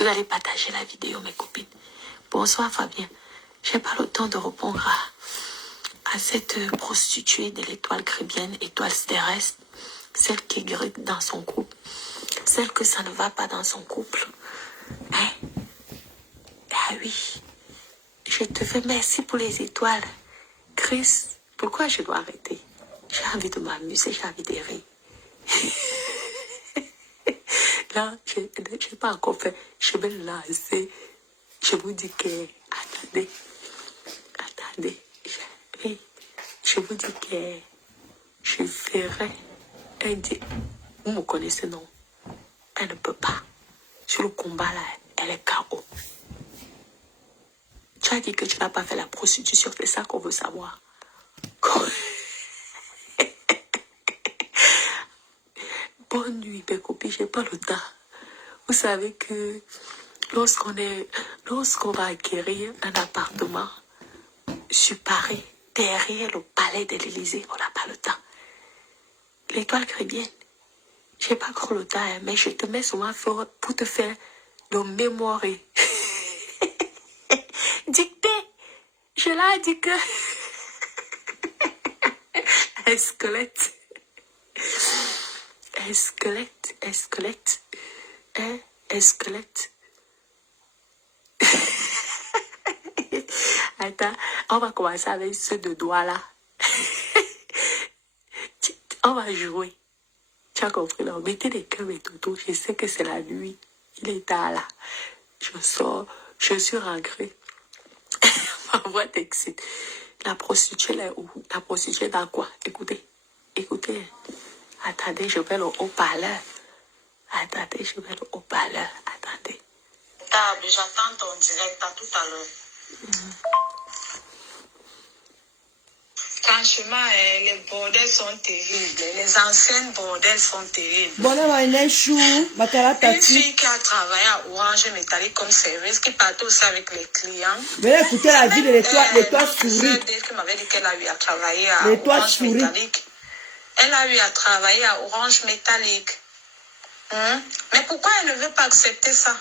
Vous allez partager la vidéo, mes copines. Bonsoir, Fabien. Je n'ai pas le temps de répondre à cette prostituée de l'étoile caribéenne, étoile terrestre, celle qui est guérie dans son couple, celle que ça ne va pas dans son couple. Hein? Ah oui. Je te fais merci pour les étoiles. Chris, pourquoi je dois arrêter? J'ai envie de m'amuser, j'ai envie de rire. Là, je n'ai pas encore fait. Je vais le lancer. Je vous dis que... Attendez. Je vous dis que je ferai un dit. Vous me connaissez, non? Elle ne peut pas. Sur le combat, là, elle est KO. Tu as dit que tu n'as pas fait la prostitution. C'est ça qu'on veut savoir. Bonne nuit, mes copines. Je n'ai pas le temps. Vous savez que lorsqu'on va acquérir un appartement sur Paris, derrière le palais de l'Élysée, on n'a pas le temps. L'étoile caribéenne, je n'ai pas encore le temps, mais je te mets souvent pour te faire le mémoire. Dictée, je l'ai dit que... un squelette. Attends, on va commencer avec ceux de doigts là. On va jouer. Tu as compris, là? Mettez des cœurs et tout. Je sais que c'est la nuit. Il est tard là. Je sors. Je suis rentrée. Ma voix t'excite. La prostituée là où? La prostituée dans quoi? Écoutez. Attendez, je vais le haut-parleur. Attendez. J'attends ton direct à tout à l'heure. Franchement, les bordels sont terribles. Les anciennes bordels sont terribles. Une fille qui a travaillé à Orange Métallique comme service, qui partait aussi avec les clients. Venez écouter la vie de l'étoile souris. Qui m'avait dit qu'elle a eu à travailler à Orange Métallique. Elle a eu à travailler à Orange Métallique. Mais pourquoi elle ne veut pas accepter ça?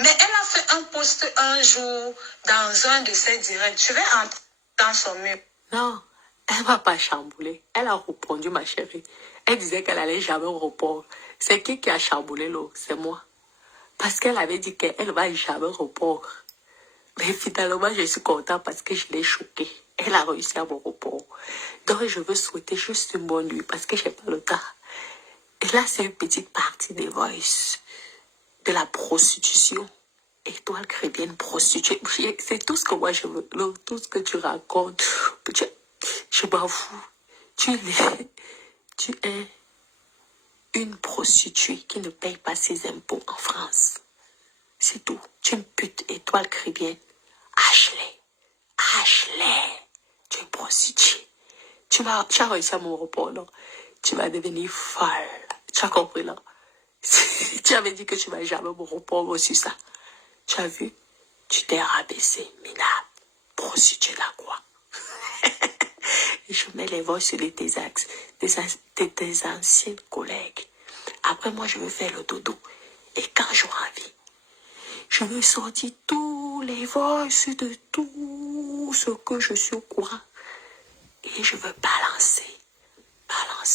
Mais elle a fait un post un jour dans un de ses directs. Je vais entrer dans son mur. Non, elle ne va pas chambouler. Elle a répondu, ma chérie. Elle disait qu'elle allait jamais répondre. C'est qui a chamboulé l'eau? C'est moi. Parce qu'elle avait dit qu'elle ne va jamais répondre. Mais finalement, je suis contente parce que je l'ai choquée. Elle a réussi à me répondre. Donc, je veux souhaiter juste une bonne nuit parce que je n'ai pas le temps. Et là, c'est une petite partie des voices de la prostitution. Étoile caribéenne prostituée. C'est tout ce que moi je veux. Tout ce que tu racontes. Je m'en fous. Tu es une prostituée qui ne paye pas ses impôts en France. C'est tout. Tu es une pute étoile caribéenne. Ashley. Tu es une prostituée. Tu as réussi à me répondre. Tu vas devenir folle. Tu as compris là? Tu avais dit que tu ne vas jamais me répondre sur ça. Tu as vu? Tu t'es rabaissé, minable. Prostituée là quoi? Et je mets les voix sur tes anciennes collègues. Après moi, je veux faire le dodo. Et quand j'aurai envie, je veux sortir tous les voices de tout ce que je suis au courant. Et je veux balancer.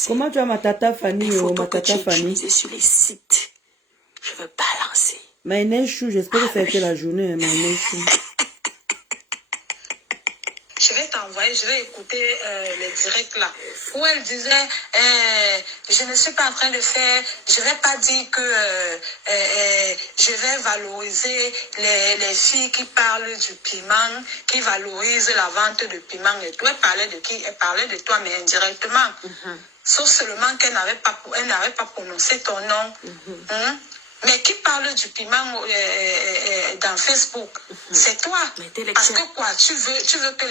Comment tu as ma tata Fanny? Les photos que tu utilisées sur les sites. Je veux balancer. Maïnechou, j'espère que ça a été la journée, Maïnechou. Je vais t'envoyer, je vais écouter les directs là, où elle disait, je ne suis pas en train de faire, je ne vais pas dire que je vais valoriser les filles qui parlent du piment, qui valorisent la vente de piment et tout. Elle parlait de qui? Elle parlait de toi, mais indirectement. Sauf seulement qu'elle n'avait pas prononcé ton nom. Mais qui parle du piment dans Facebook? C'est toi. Parce que quoi? Tu veux que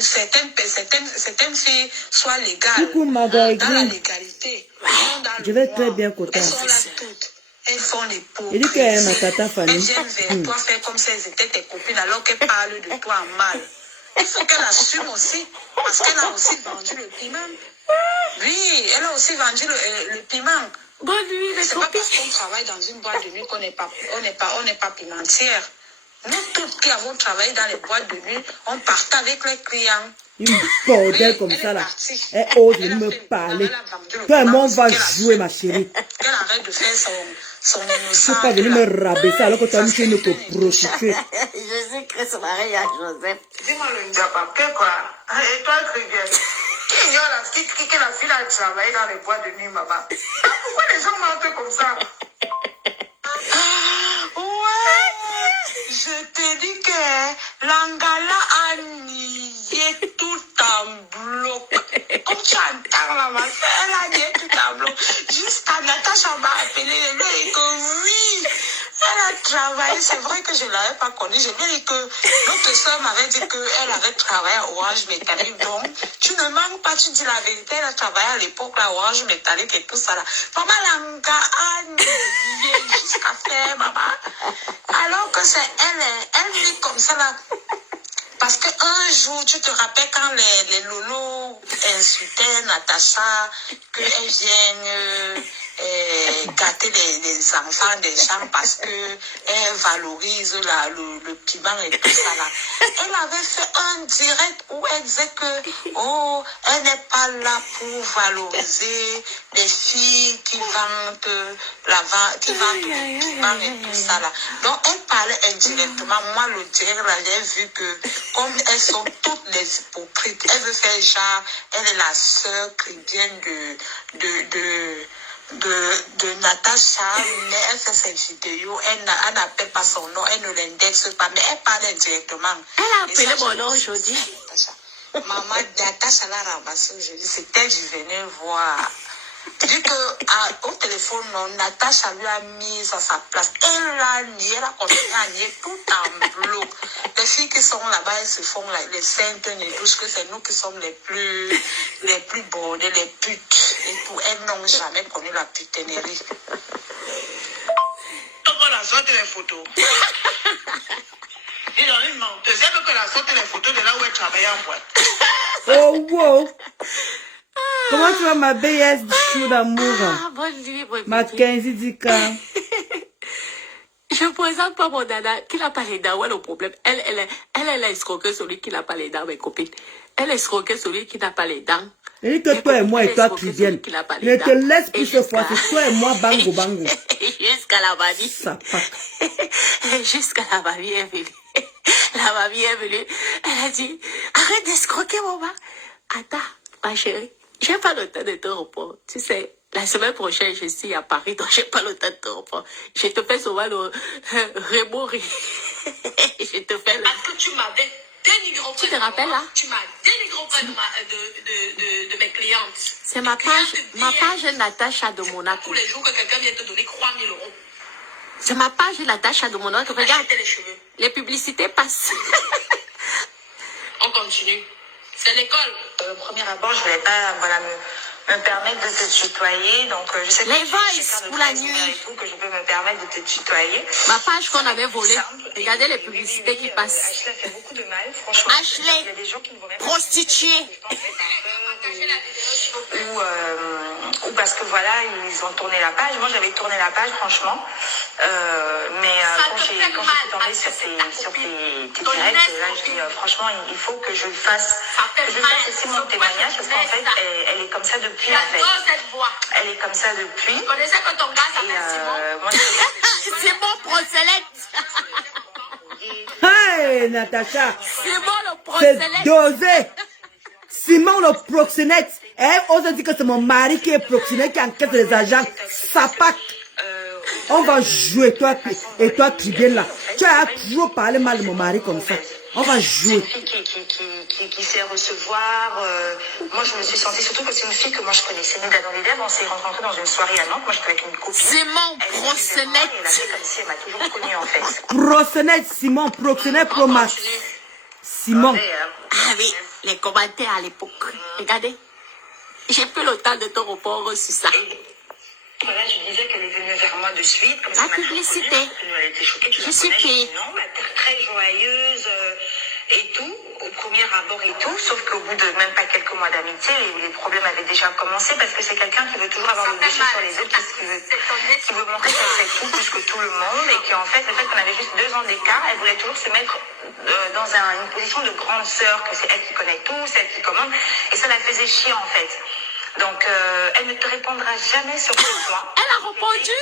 certaines filles soient légales. Dans la légalité. Je vais très bien côté. Elles sont là toutes. Elles font les pauvres. Il dit qu'elle est ma tata Fanny. Elles viennent vers toi faire comme si elles étaient tes copines alors qu'elles parlent de toi en mal. Il faut qu'elle assume aussi. Parce qu'elle a aussi vendu le piment. Oui, elle a aussi vendu le piment. Bonne nuit, mes C'est pas copines. parce qu'on travaille dans une boîte de nuit qu'on n'est pas pimentière. Nous toutes qui avons travaillé dans les boîtes de nuit, on partait avec les clients. Une bordel comme ça là. Elle ose me parler. Toi et moi, on va jouer, ma chérie. Qu'elle arrête de faire son Tu innocent. peux pas venir me rabaisser alors que toi, tu es une prostituée. Je sais que c'est pareil à Joseph. Dis-moi le diable, quoi? Et toi, Triguel, qui ignore que la fille a travaillé dans les boîtes de nuit, maman? Pourquoi les gens mentent comme ça? Ouais, je te dis que l'Angala a nié tout en bloc. Comme tu entends là, ma soeur, elle a nié tout en bloc. Jusqu'à Natacha m'a appelé, je lui ai dit que oui, elle a travaillé. C'est vrai que je ne l'avais pas connue. Je lui ai dit que l'autre soeur m'avait dit qu'elle avait travaillé à Orange Métallique. Donc, tu ne manques pas, tu dis la vérité. Elle a travaillé à l'époque, là, Orange Métallique et tout ça là. Maman, l'Angala a nié jusqu'à faire, maman. Alors que c'est elle vit comme ça là. Parce qu'un jour, tu te rappelles quand les lolos insultaient Natacha, qu'elle vienne gâter les enfants des gens parce qu'elle valorise le piment et tout ça là. Elle avait fait un direct où elle disait que, oh, elle n'est pas là pour valoriser les filles qui vendent le piment et tout ça là. Donc, elle parlait indirectement. Moi, le direct là, j'ai vu que, comme elles sont toutes les hypocrites, elle veut faire genre, elle est la sœur chrétienne de Natacha, mais elle fait ses vidéos, elle n'appelle pas son nom, elle ne l'indexe pas, mais elle parle indirectement. Elle a appelé mon nom aujourd'hui. Maman, Natacha l'a ramassé aujourd'hui, c'est elle que je venais voir. Dit que au téléphone, non, Natacha lui a mis à sa place. Elle a nié, elle a continué à nier tout en bloc. Les filles qui sont là-bas, elles se font les saintes et douces, que c'est nous qui sommes les plus bordées, les putes. Et tout, elles n'ont jamais connu la putinerie. Donc on a sorti les photos. Et dans une menteuse, elle veut qu'on a sorti les photos de là où elle travaillait en boîte. Oh, wow. Comment tu vas, ma BS chou d'amour? Ah, bonne nuit, mon Ma bébé. 15 dika. Je ne présente pas mon dada qui n'a pas les dents. Ouais, le problème. Elle a escroqué celui qui n'a pas les dents, mes copines. Elle a escroqué celui qui n'a pas les dents. Et que toi et moi et toi qui viennent. Ne te laisse plus ce fois. C'est toi et moi, bango, bango. Jusqu'à la mamie. Ça pack. Jusqu'à la mamie est venue. La mamie est venue. Elle a dit, arrête d'escroquer, maman. Attends, ma chérie. J'ai pas le temps de te reprendre. Tu sais, la semaine prochaine, je suis à Paris, donc j'ai pas le temps de te reprendre. Je te fais souvent le remorri. Je te fais le... Parce que tu m'avais dénigré auprès Tu te rappelles là? Tu m'as dénigré auprès de mes clientes. C'est ma page Natacha de Monaco. Tous les jours que quelqu'un vient te donner 3 000 euros. C'est ma page Natacha de Monaco. Regarde, Acheter les cheveux. les publicités passent. On continue. C'est l'école. Au premier abord, je ne voulais pas me permettre de te tutoyer. Donc, je sais que Les tu es voices secrétaire de pour la presse nuit. et tout, que je peux me permettre de te tutoyer. Ma page qu'on avait volée. Simple. Regardez les Et publicités oui, qui passent. Ashley fait beaucoup de mal, franchement. Ashley, Il y a des gens qui ne vont même pas prostituée. ou parce que voilà, ils ont tourné la page. Moi, j'avais tourné la page, franchement. Mais quand je suis tombée sur tes directs, là, je dis franchement, il faut que je fasse aussi mon témoignage parce qu'en fait, elle est comme ça depuis. En fait. Elle est comme ça depuis. Vous connaissez que ton gars s'appelle Simon? Moi, Simon Procelette. Hey, Natacha. Simon le C'est Procelette. dosé. Simon le proxénète. Elle ose dire que c'est mon mari qui est proxénète, qui encaisse les agents. Ça pack. On va jouer, toi et toi qui viens là. Tu as toujours parlé mal de mon mari comme ça. On va jouer. C'est une fille qui sait recevoir. Moi, je me suis sentie, surtout que c'est une fille que moi je connaissais. Nida dans les lèvres, on s'est rencontrés dans une soirée à Nantes. Moi, j'étais avec une copine. Simon Procelette. Elle a fait comme si elle m'a toujours connue en fait. Proxénète, Simon, proxénète, promax. Simon. Ah oui, les commentaires à l'époque. Regardez. J'ai plus le temps de te répondre sur ça. Voilà, je disais qu'elle est venue vers moi de suite. Comme La ça, publicité. elle était choquée. Je suis payée. Non, elle était très joyeuse. et tout, au premier abord et tout, sauf qu'au bout de même pas quelques mois d'amitié, les problèmes avaient déjà commencé parce que c'est quelqu'un qui veut toujours avoir le dessus sur les autres, qui veut montrer qu'elle sait tout plus que tout le monde et qu'en fait, le fait qu'on avait juste 2 ans d'écart, elle voulait toujours se mettre dans une position de grande sœur, que c'est elle qui connaît tout, c'est elle qui commande, et ça la faisait chier en fait. Donc, elle ne te répondra jamais sur ce point. Elle a répondu.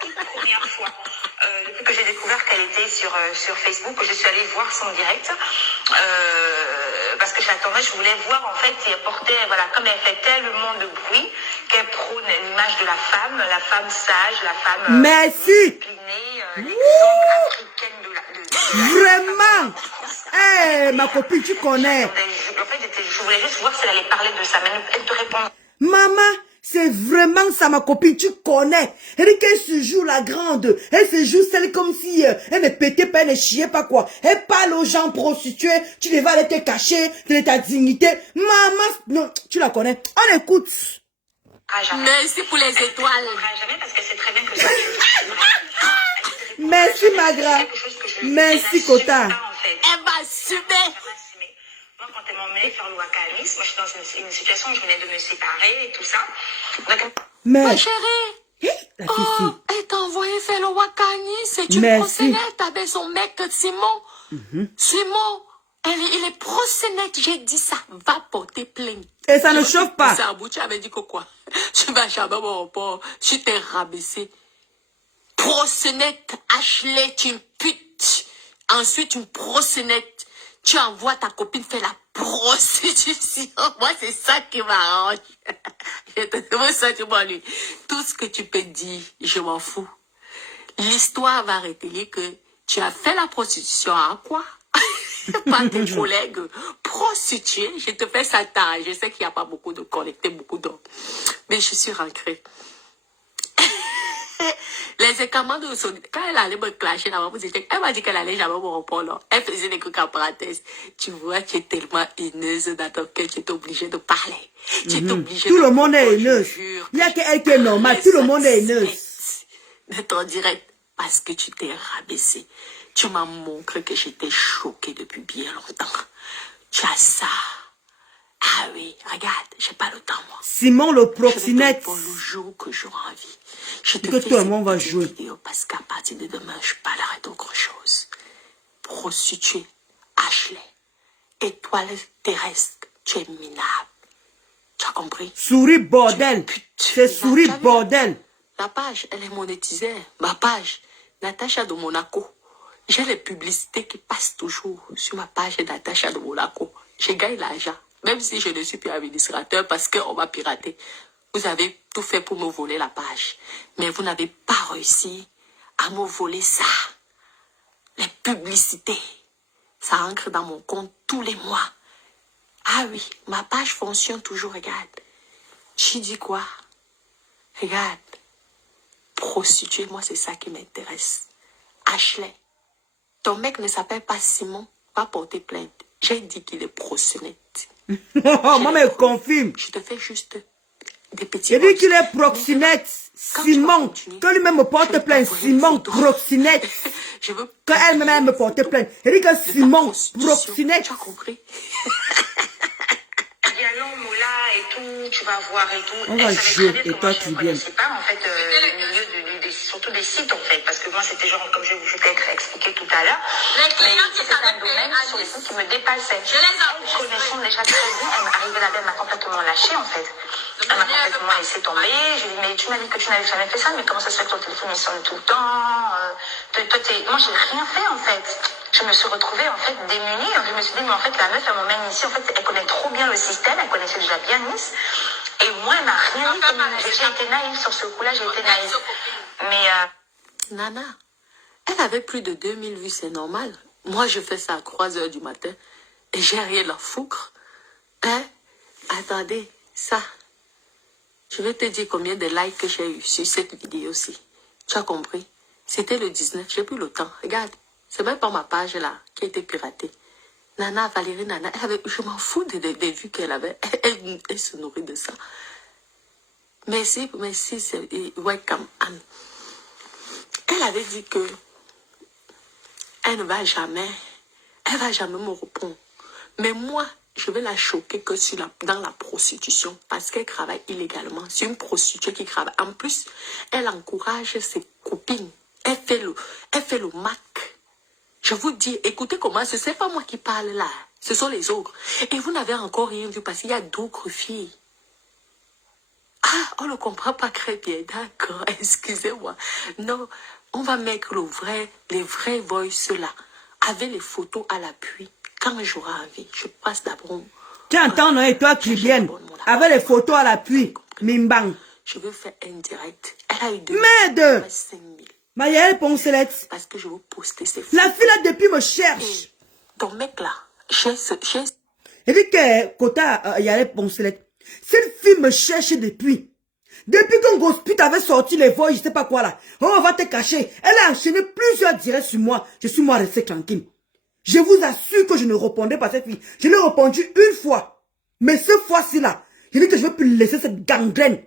C'est la toute première fois depuis que j'ai découvert qu'elle était sur Facebook, que je suis allée voir son direct. Parce que j'attendais, je voulais voir en fait si elle portait, voilà, comme elle fait tellement de bruit, qu'elle prône l'image de la femme sage, la femme merci. disciplinée, l'exemple africaine Vraiment. Eh, ma copine, tu connais. En fait, je voulais juste voir si elle allait parler de ça, mais elle te répond. Maman, c'est vraiment ça, ma copine, tu connais. Elle dit qu'elle se joue la grande. Elle se joue celle comme si elle ne pétait pas, elle ne chiait pas quoi. Elle parle aux gens prostitués. Tu devais aller te cacher de ta dignité. Maman, non, tu la connais. On écoute. Merci pour les étoiles. Jamais parce que c'est très bien que ça. Merci, Magra. Merci, Kota. Elle va assumer. Moi, quand elle m'a emmenée faire le Wakanis, moi, je suis dans une situation où je venais de me séparer et tout ça. Donc, Mais, ma chérie, la fille, elle t'a envoyé faire le Wakani. C'est une merci. prosénète avec son mec Simon. Simon, il est prosénète. J'ai dit ça. Va porter plainte. Et ça ne chauffe pas. Ça, tu avais dit que quoi? Tu vas jamais au report. Tu t'es rabaissé. Prosénète, Ashley, tu es une pute. Ensuite, une prosénète. Tu envoies ta copine faire la prostitution. Moi, c'est ça qui m'arrange. Je te trouve ça, tu vois, lui. Tout ce que tu peux dire, je m'en fous. L'histoire va retenir que tu as fait la prostitution à quoi? Pas tes collègues prostitués. Je te fais ça tard. Je sais qu'il n'y a pas beaucoup de connectés, beaucoup d'hommes. Mais je suis rentrée. Les écartements de son... Quand elle allait me clasher là-bas, elle m'a dit qu'elle allait jamais me répondre. Elle faisait des trucs en parenthèse. Tu vois, tu es tellement haineuse dans ton cœur, tu es obligée de parler. Tu es obligée Tout de... le monde est haineuse. Il n'y a qu'elle qui est normale. Tout le monde est haineuse. De ton direct, parce que tu t'es rabaissée. Tu m'as montré que j'étais choquée depuis bien longtemps. Tu as ça. Ah oui, regarde, j'ai pas le temps, moi. Simon le proxénète. Pour le jour que j'aurai envie. Je te Que fais tout le monde va cette jouer. vidéo parce qu'à partir de demain, je parlerai d'autre chose. Prostituée, Ashley, étoile terrestre, tu es minable. Tu as compris? Souris bordel. C'est souris bordel. La page, elle est monétisée. Ma page, Natacha de Monaco. J'ai les publicités qui passent toujours sur ma page Natacha de Monaco. Je gagne l'argent. Même si je ne suis plus administrateur parce qu'on m'a piraté. Vous avez tout fait pour me voler la page. Mais vous n'avez pas réussi à me voler ça. Les publicités. Ça entre dans mon compte tous les mois. Ah oui, ma page fonctionne toujours, regarde. J'ai dit quoi? Regarde. Prostituée, moi c'est ça qui m'intéresse. Ashley, ton mec ne s'appelle pas Simon, va porter plainte. J'ai dit qu'il est proxénète. Moi, me confirme. Je te fais juste des petits... Il dit qu'il est proxénète. Simon. Que lui-même me porte plainte. Simon, proxénète. Je veux... Que elle-même me porte plainte. Il dit que Simon, proxénète. Tu as compris? Diallo, Moula et tout, tu vas voir et tout. On va jouer et toi tu viens. Je ne pas en fait le milieu surtout des sites en fait, parce que moi c'était genre comme je t'ai expliqué tout à l'heure. Les clients qui c'est un domaine sur les sites qui me dépassait. Je les ai connaissant déjà très bien, elle m'est arrivée là-bas, elle m'a complètement lâchée en fait. Elle m'a complètement laissé tomber. Je lui ai dit, mais tu m'as dit que tu n'avais jamais fait ça, mais comment ça se fait que ton téléphone il sonne tout le temps? Moi j'ai rien fait en fait. Je me suis retrouvée en fait démunie. Je me suis dit, mais en fait la meuf elle m'emmène ici, en fait elle connaît trop bien le système, elle connaissait déjà bien Nice. Et moi elle m'a rien dit. J'ai été naïve sur ce coup-là, j'ai été naïve. Mais Nana, elle avait plus de 2000 vues, c'est normal. Moi, je fais ça à 3 heures du matin et j'ai rien à foutre. Hein? Attendez, ça. Je vais te dire combien de likes que j'ai eu sur cette vidéo-ci. Tu as compris? C'était le 19, j'ai plus le temps. Regarde, c'est même pas ma page là qui a été piratée. Nana, Valérie Nana, je m'en fous des vues qu'elle avait. Elle se nourrit de ça. Merci, c'est welcome Anne. Elle avait dit que elle ne va jamais Elle va jamais me répondre. Mais moi, je vais la choquer que dans la prostitution parce qu'elle travaille illégalement. C'est une prostituée qui travaille. En plus, elle encourage ses copines. Elle fait le Mac. Je vous dis, écoutez comment, ce n'est pas moi qui parle là. Ce sont les autres. Et vous n'avez encore rien vu parce qu'il y a d'autres filles. Ah, on ne comprend pas très bien. D'accord, excusez-moi. Non, on va mettre les vrais voice là. Avec les photos à l'appui. Quand j'aurai envie, je passe d'abord. Tu entends, non, et toi qui viens, avec les photos à l'appui, Mimbang. Je veux faire un direct. Elle a eu 2 Merde! 5 000. Maëlle Poncelette. Parce que je veux poster ces photos. La fille là, depuis, me cherche. Et ton mec là, j'ai Et puis que, Kota, Maëlle Poncelette, cette fille me cherche depuis. Depuis qu'un gospit avait sorti les voix, je sais pas quoi là. Oh, on va te cacher. Elle a enchaîné plusieurs directs sur moi. Je suis moi resté tranquille. Je vous assure que je ne répondais pas à cette fille. Je l'ai répondu une fois. Mais cette fois-ci là, je dis que je ne veux plus laisser cette gangrène.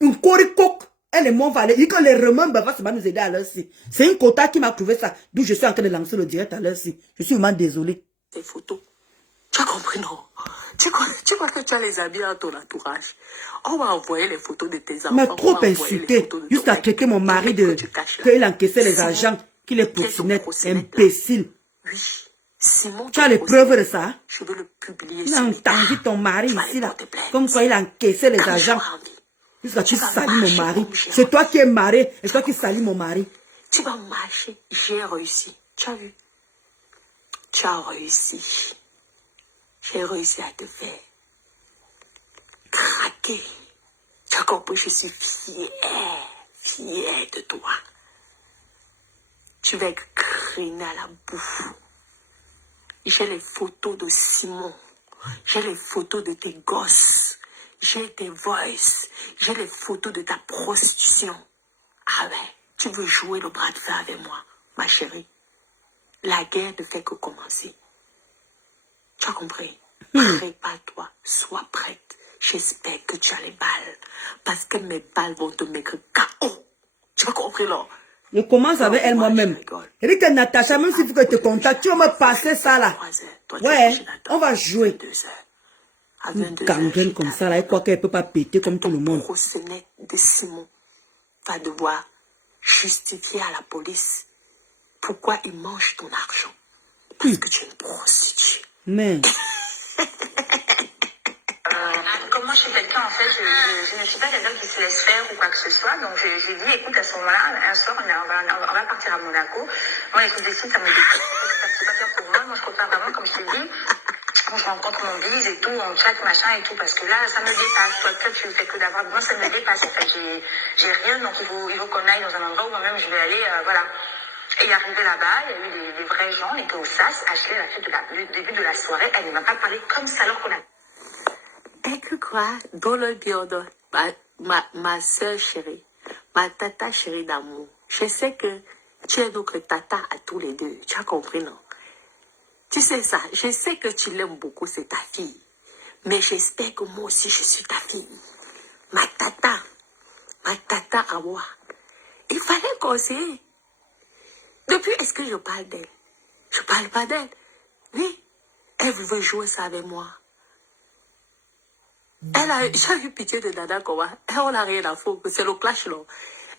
Une coricoque. Elle est mon valet. Il dit que les remember va nous aider à l'heure-ci. C'est une quota qui m'a trouvé ça. D'où je suis en train de lancer le direct à l'heure-ci. Je suis vraiment désolé. Ces photos. Tu as compris, non? Tu crois que tu as les amis dans ton entourage. On va envoyer les photos de tes enfants. Mais trop insulté. Jusqu'à traiter mon mari de... qu'il encaissait les argents, qu'il est proxénète. Imbécile. Oui. Simon, tu as les preuves de ça? Je veux le publier. Il a entendu ton mari ici là. Comme quoi il a encaissé les argents. Jusqu'à tu salis mon mari. C'est toi qui es marié. Et toi qui salis mon mari. Tu vas marcher. J'ai réussi. Tu as vu? Tu as réussi. J'ai réussi à te faire craquer. Tu as compris? Je suis fière de toi. Tu vas être criner à la bouffe. J'ai les photos de Simon. J'ai les photos de tes gosses. J'ai tes voices. J'ai les photos de ta prostitution. Ah ouais, tu veux jouer le bras de fer avec moi, ma chérie? La guerre ne fait que commencer. Tu as compris? Prépare-toi, sois prête. J'espère que tu as les balles. Parce que mes balles vont te mettre KO. Tu as compris là? Je commence avec elle moi-même. Elle dit que Natacha, même s'il faut que je te contacte, tu vas me passer ça là. Ouais, on va jouer. Une gangrène comme ça là, elle croit qu'elle ne peut pas péter comme tout le monde. Le procès de Simon va devoir justifier à la police pourquoi il mange ton argent. Parce que tu es une prostituée. Mais... Comment je suis quelqu'un, en fait, je ne suis pas quelqu'un qui se laisse faire ou quoi que ce soit. Donc, j'ai dit, écoute, à ce moment-là, un soir, on va partir à Monaco. Moi, écoute, des signes, ça me dépasse. C'est pas faire pour moi. Moi, je préfère vraiment, comme je t'ai dit, je rencontre mon bise et tout, on chatte, machin et tout, parce que là, ça me dépasse. Toi, tu fais que d'avoir. Moi, ça me dépasse, en fait. J'ai rien, donc il faut qu'on aille dans un endroit où moi-même, je vais aller, voilà. Et arrivé là-bas, il y a eu des vrais gens, on était au SAS. Ashley, la fête du début de la soirée, elle ne m'a pas parlé comme ça alors qu'on a... Et que quoi? Dans le biodo, ma soeur chérie, ma tata chérie d'amour, je sais que tu es notre tata à tous les deux. Tu as compris, non? Tu sais ça, je sais que tu l'aimes beaucoup, c'est ta fille. Mais j'espère que moi aussi, je suis ta fille. Ma tata à moi. Il fallait conseiller. Depuis, est-ce que je parle d'elle? Je parle pas d'elle. Oui, elle veut jouer ça avec moi. J'ai eu pitié de Dada Kowa. On n'a rien à foutre. C'est le clash, là.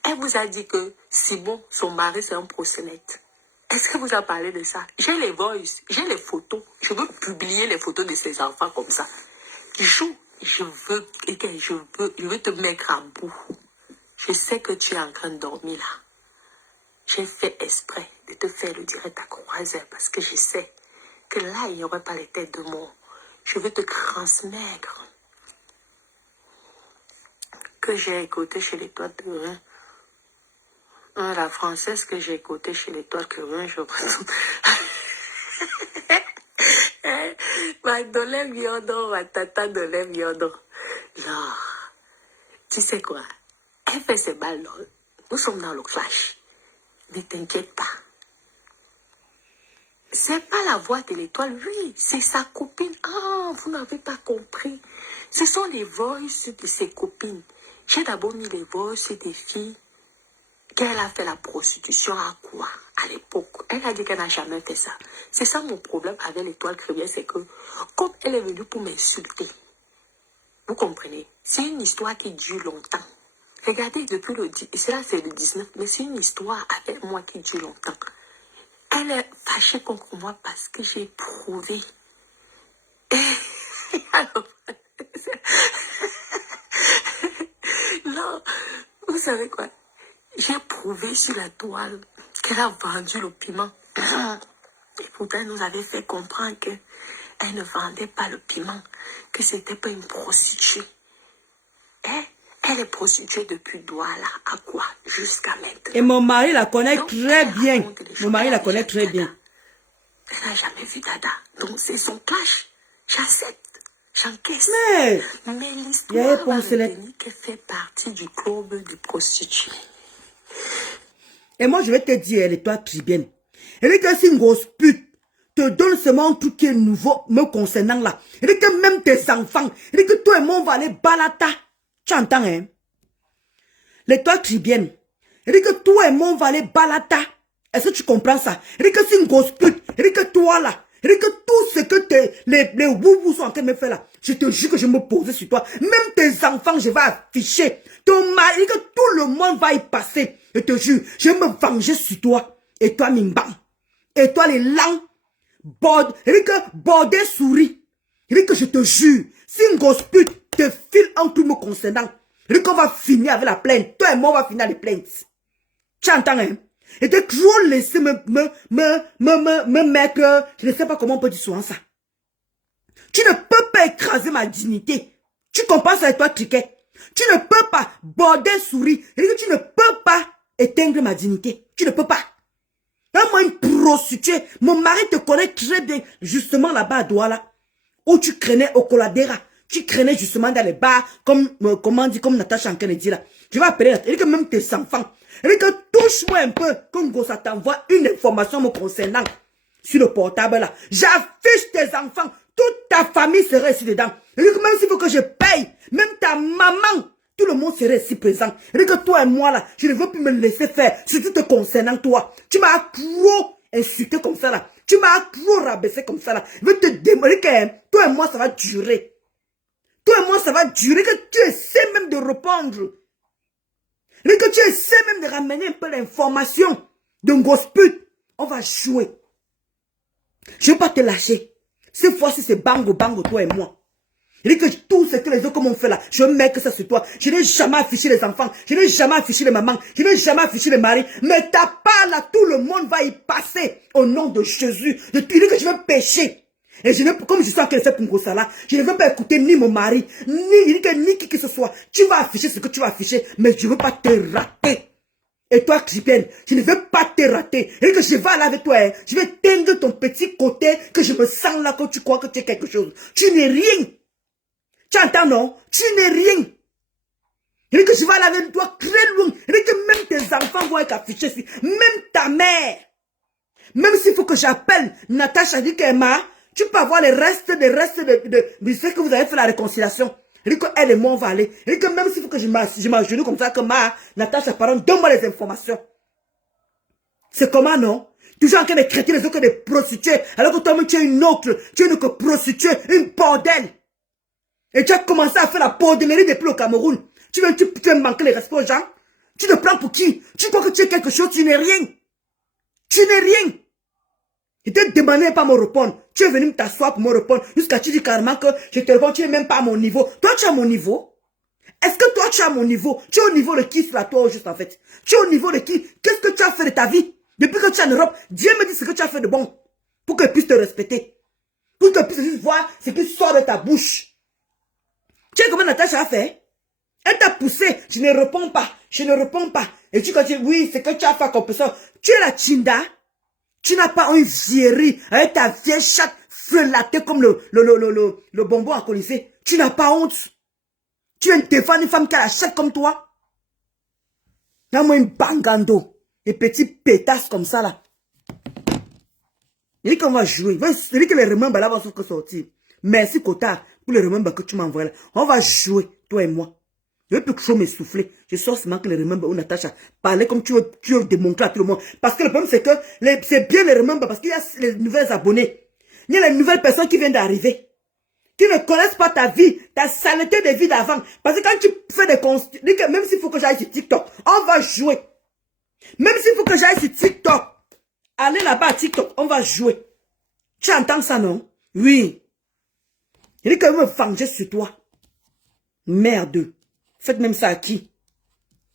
Elle vous a dit que Simon, son mari, c'est un proxénète. Est-ce que vous a parlé de ça? J'ai les voices, j'ai les photos. Je veux publier les photos de ses enfants comme ça. Je veux te mettre à bout. Je sais que tu es en train de dormir là. J'ai fait exprès de te faire le direct à croiseur parce que je sais que là, il n'y aurait pas les têtes de mort. Je veux te transmettre que j'ai écouté chez les toits de Rhin. La française que j'ai écoutée chez les toits de Rhin, je ma dolem yodo, ma tata dolem yodo. Là, tu sais quoi? Elle fait ses balles, nous sommes dans le clash. Ne t'inquiète pas. C'est pas la voix de l'étoile, oui, c'est sa copine. Ah, vous n'avez pas compris. Ce sont les voices de ses copines. J'ai d'abord mis les voices des filles qu'elle a fait la prostitution à quoi? À l'époque, elle a dit qu'elle n'a jamais fait ça. C'est ça mon problème avec l'étoile chrétienne, c'est que comme elle est venue pour m'insulter, vous comprenez? C'est une histoire qui dure longtemps. Regardez, depuis le 10, et cela c'est le 19, mais c'est une histoire avec moi qui dure longtemps. Elle est fâchée contre moi parce que j'ai prouvé. Alors, non, vous savez quoi? J'ai prouvé sur la toile qu'elle a vendu le piment. Et pourtant, elle nous avait fait comprendre qu'elle ne vendait pas le piment, que c'était pas une prostituée. Elle est prostituée depuis Douala à quoi? Jusqu'à maintenant. Et mon mari la connaît Donc, très bien. Mon mari la connaît très bien. Elle n'a jamais vu Dada. Donc, c'est son clash. J'accepte. J'encaisse. Mais l'histoire va retenir qu'elle fait partie du club de prostituées. Et moi, je vais te dire, l'étoile tribienne. Elle dit que si une grosse pute te donne seulement un truc qui est nouveau me concernant là, elle dit que même tes enfants, elle dit que toi et moi, on va aller balata. Tu entends, hein? L'étoile tribienne. Elle dit que toi et moi, on va aller balata. Est-ce que tu comprends ça? Elle dit que c'est une grosse pute. Elle dit que toi là, elle dit que tout ce que les boubous sont en train de me faire là, je te jure que je me pose sur toi. Même tes enfants, je vais afficher. Ton mari, elle dit que tout le monde va y passer. Je te jure, je vais me venger sur toi. Et toi, Mimba. Et toi, les langues. Elle dit que bordel souris. Elle dit que je te jure, si une grosse pute te file en tout me concernant, elle dit qu'on va finir avec la plainte. Toi et moi, on va finir les plaintes. Tu entends, hein? Et t'es toujours laissé me mettre, je ne sais pas comment on peut dire souvent ça. Tu ne peux pas écraser ma dignité. Tu comprends ça avec toi, Triquet? Tu ne peux pas, bordel souris. Tu ne peux pas éteindre ma dignité. Tu ne peux pas. Moi, une prostituée, mon mari te connaît très bien, justement là-bas à Douala, où tu craignais au Coladera. Tu craignais justement dans les bars, comme Natacha en dit là. Je vais appeler, elle dit que même tes enfants, elle dit que touche-moi un peu, comme ça t'envoie une information me concernant sur le portable là. J'affiche tes enfants, toute ta famille serait ici dedans. Elle dit que même s'il faut que je paye, même ta maman, tout le monde serait ici présent. Elle dit que toi et moi là, je ne veux plus me laisser faire, surtout te concernant toi. Tu m'as trop insulté comme ça là. Tu m'as trop rabaissé comme ça là. Je veux te demander que toi et moi ça va durer. Toi et moi, ça va durer, que tu essaies même de répondre. Et que tu essaies même de ramener un peu l'information d'un grosse pute. On va jouer. Je ne vais pas te lâcher. Cette fois-ci, c'est bango, toi et moi. Je dis que tout ce que les autres m'ont fait là, je mets que ça sur toi. Je n'ai jamais affiché les enfants. Je n'ai jamais affiché les mamans. Je n'ai jamais affiché les maris. Mais ta part là, tout le monde va y passer. Au nom de Jésus. Je te dis que je vais pécher. Et je ne, comme je suis en train de faire pour ça là, je ne veux pas écouter ni mon mari, ni qui que ce soit. Tu vas afficher ce que tu vas afficher, mais je ne veux pas te rater. Et toi, Tripienne, je ne veux pas te rater. Et que je vais aller avec toi, hein. Je vais teindre ton petit côté, que je me sens là, que tu crois que tu es quelque chose. Tu n'es rien. Tu entends, non? Tu n'es rien. Et que je vais aller avec toi très loin. Et que même tes enfants vont être affichés. Même ta mère. Même s'il faut que j'appelle Natacha Dikema, tu peux avoir les restes de ce que vous avez fait la réconciliation. Elle dit que elle et moi on va aller. Elle dit que même s'il faut que je m'agenouille comme ça, que Natacha, pardon, donne-moi les informations. C'est comment, non? Toujours en train de traiter les autres des prostituées, alors que toi-même tu es une autre, tu es une prostituée, une bordel. Et tu as commencé à faire la bordellerie depuis le Cameroun. Tu veux manquer les respects aux gens? Tu te prends pour qui? Tu crois que tu es quelque chose? Tu n'es rien. Tu n'es rien. Je t'ai demandé pas me répondre. Tu es venu t'asseoir pour me répondre. Jusqu'à tu dis carrément que je te réponds, tu n'es même pas à mon niveau. Toi, tu es à mon niveau? Est-ce que toi, tu es à mon niveau? Tu es au niveau de qui, là, toi, juste en fait? Tu es au niveau de qui? Qu'est-ce que tu as fait de ta vie? Depuis que tu es en Europe, Dieu me dit ce que tu as fait de bon. Pour que je puisse te respecter. Pour que je puisse voir ce qui sort de ta bouche. Tu sais comment Natacha a fait? Elle t'a poussé. Je ne réponds pas. Je ne réponds pas. Et tu continues, oui, c'est que tu as fait comme ça. Tu es la Chinda. Tu n'as pas une vieillerie avec ta vieille chatte frelatée comme le bonbon alcoolisé. Tu n'as pas honte. Tu es une femme qui a la chatte comme toi. Donne-moi une bangando. Des petits pétasses comme ça là. Il dit qu'on va jouer. Il dit que les remembres là vont sortir. Merci Kota pour les remembres que tu m'envoies là. On va jouer, toi et moi. Je ne veux plus trop m'essouffler. Je sors seulement que les remember où Natacha parlait comme tu veux démontrer à tout le monde. Parce que le problème, c'est que c'est bien les remember parce qu'il y a les nouvelles abonnés. Il y a les nouvelles personnes qui viennent d'arriver. Qui ne connaissent pas ta vie, ta saleté de vie d'avant. Parce que quand tu fais des constats, même s'il faut que j'aille sur TikTok, on va jouer. Même s'il faut que j'aille sur TikTok, allez là-bas à TikTok, on va jouer. Tu entends ça, non? Oui. Il dit que vous me venger sur toi. Merde. Faites même ça à qui?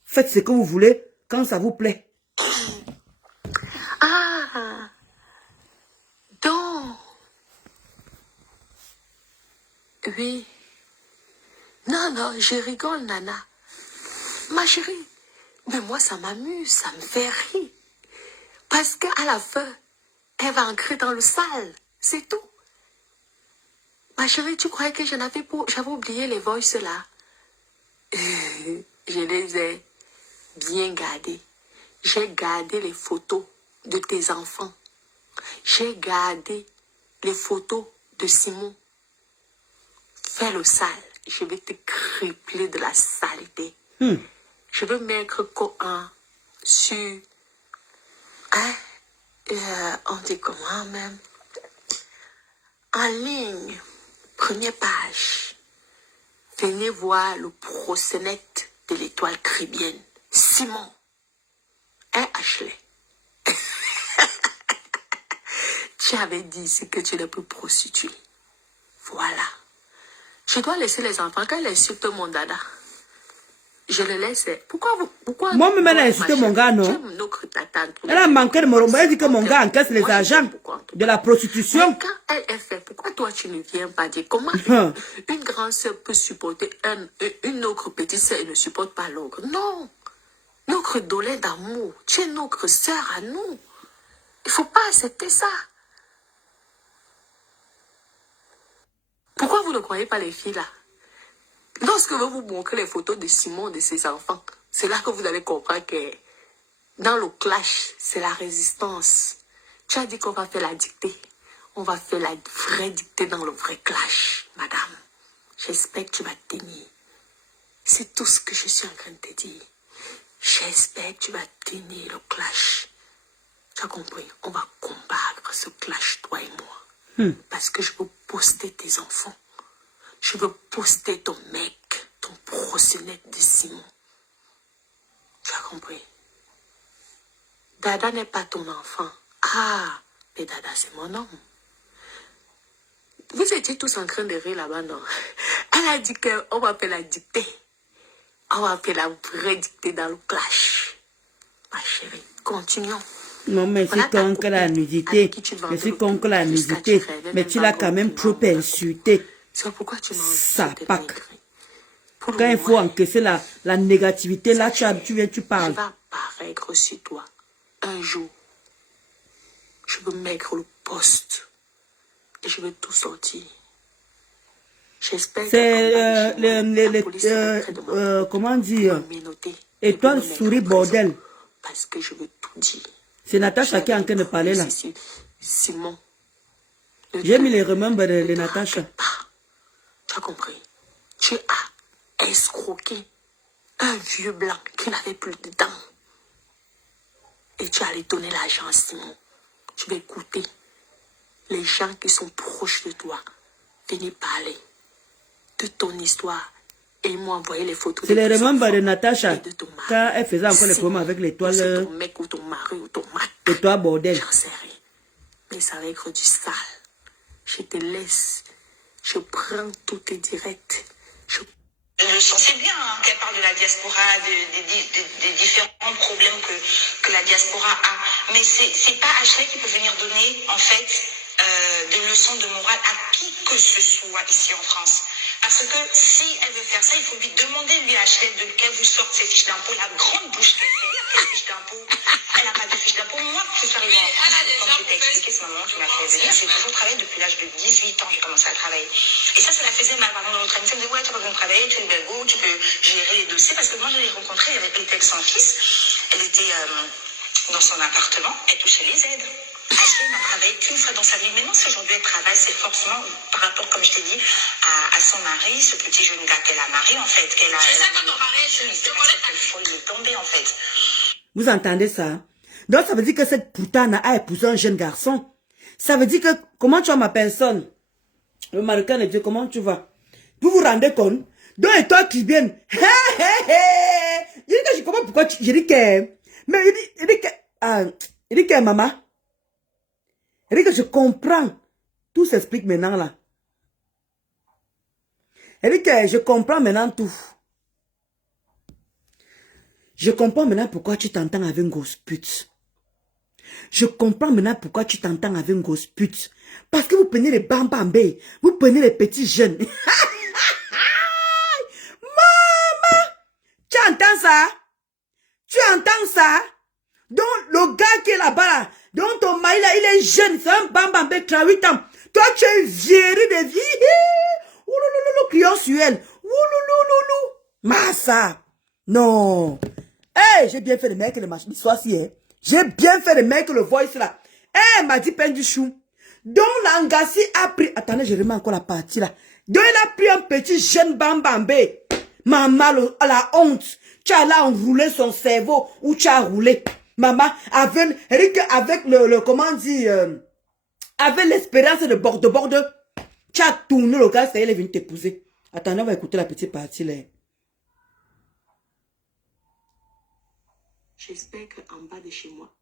Faites ce que vous voulez quand ça vous plaît. Ah, donc, oui. Non, non, je rigole, Nana. Ma chérie, mais moi, ça m'amuse, ça me fait rire. Parce qu'à la fin, elle va entrer dans le sale, c'est tout. Ma chérie, tu croyais que j'avais oublié les voices là? Je les ai bien gardées. J'ai gardé les photos de tes enfants. J'ai gardé les photos de Simon. Fais le sale. Je vais te cripler de la saleté. Je veux mettre sur... Hein? On dit comment même? En ligne. Première page. Venez voir le proxénète de l'étoile caribéenne. Simon. Hein, Ashley? Tu avais dit ici que tu ne peux prostituer. Voilà. Je dois laisser les enfants quand ils insultent mon dada. Je le laisse. Pourquoi Moi-même, elle a insulté mon gars, non? Elle a manqué de me remettre. Elle dit que mon gars encaisse les agents de la prostitution. Mais quand elle est faite, pourquoi toi tu ne viens pas dire comment une grande sœur peut supporter une autre petite sœur et ne supporte pas l'autre? Non. Notre dolé d'amour, tu es notre sœur à nous. Il ne faut pas accepter ça. Pourquoi vous ne croyez pas les filles là? Lorsque je vais vous montrer les photos de Simon, de ses enfants, c'est là que vous allez comprendre que dans le clash, c'est la résistance. Tu as dit qu'on va faire la dictée. On va faire la vraie dictée dans le vrai clash, madame. J'espère que tu vas tenir. C'est tout ce que je suis en train de te dire. J'espère que tu vas tenir le clash. Tu as compris? On va combattre ce clash, toi et moi. Parce que je veux poster tes enfants. Je veux poster ton mec, ton proxénète de Simon. Tu as compris? Dada n'est pas ton enfant. Ah, mais Dada, c'est mon homme. Vous étiez tous en train de rire là-bas, non? Elle a dit qu'on va faire la dictée. On va faire la vraie dictée dans le clash. Ma chérie, continuons. Non, mais c'est contre la nudité. Mais c'est contre la nudité. Mais tu l'as quand même trop insulté. C'est pourquoi tu m'as ça pack. Quand il faut encaisser la négativité, là, tu parles. Je vais apparaître sur toi. Un jour, je veux mettre le poste. Et je veux tout sortir. J'espère que comment dire, étoile souris bordel. Parce que je veux tout dire. C'est Natacha qui est en train de parler là. Simon. J'ai mis les remembers de Natacha. Tu as compris? Tu as escroqué un vieux blanc qui n'avait plus de dents. Et tu allais donner l'argent à Simon. Tu vas écouter les gens qui sont proches de toi. Venez parler de ton histoire. Et ils m'ont envoyé les photos. C'est les remembers de Natacha. Quand elle faisait encore les problèmes avec l'étoile. Ton mec ou ton mari ou ton mari. L'étoile bordel. J'en sais rien. Mais ça va être du sale. Je te laisse. Je prends tous tes directs. Je sais bien qu'elle parle de la diaspora, des différents problèmes que la diaspora a. Mais c'est pas Ashley qui peut venir donner, en fait, des leçons de morale à qui que ce soit ici en France. Parce que si elle veut faire ça, il faut lui demander, lui, à Ashley, qu'elle vous sorte ses fiches d'impôt, la grande bouche qu'elle fait, ses fiches d'impôt. Elle n'a pas de fiches d'impôt. Moi, je suis arrivée en France, comme je t'ai expliqué, ce moment qui m'a fait venir, j'ai toujours travaillé depuis l'âge de 18 ans, j'ai commencé à travailler. Et ça la faisait mal. Par exemple, dans notre amitié, elle me disait, ouais, tu peux venir travailler, tu es une belle go, tu peux gérer les dossiers. Parce que moi, je l'ai rencontrée, elle était avec son fils, elle était dans son appartement, elle touchait les aides. Ashley n'a travaillé qu'une fois dans sa vie. Maintenant, si aujourd'hui elle travaille, c'est forcément par rapport, comme je t'ai dit, à son mari, ce petit jeune gars qu'elle a marié, en fait. Qu'elle a. C'est ça quand ton mari est jeune. C'est pour ça qu'il faut lui tomber, en fait. Vous entendez ça? Donc, ça veut dire que cette putane a épousé un jeune garçon. Ça veut dire que, comment tu vois ma personne? Le Marocain de Dieu, comment tu vas? Vous vous rendez compte? Donc, et toi qui viens, il dit que je comprends pourquoi je dis que, mais il dit que maman, il dit que je comprends. Tout s'explique maintenant là. Il dit que je comprends maintenant tout. Je comprends maintenant pourquoi tu t'entends avec une grosse pute. Je comprends maintenant pourquoi tu t'entends avec une grosse pute. Parce que vous prenez les bambambés, vous prenez les petits jeunes. Maman! Tu entends ça? Tu entends ça? Donc, le gars qui est là-bas, donc ton mari là, il est jeune, c'est un bambambé, 38 ans. Toi, tu es vieille de vie. Oulouloulou, criant sur elle. Oulouloulou. Massa. Non. Hey, j'ai bien fait de mettre le machin. Sois si, hein. J'ai bien fait de mettre le voice là. Eh, m'a dit peine du chou. Donc, l'Angassi a pris. Attendez, je remets encore la partie là. Donc, il a pris un petit jeune bambambé. Maman, la honte. Tu as là enroulé son cerveau ou tu as roulé. Maman, avec le comment on dit, avec l'espérance de bord, tu as tourné le gars, ça y est, il est venu t'épouser. Attendez, on va écouter la petite partie là. J'espère qu'en bas de chez moi,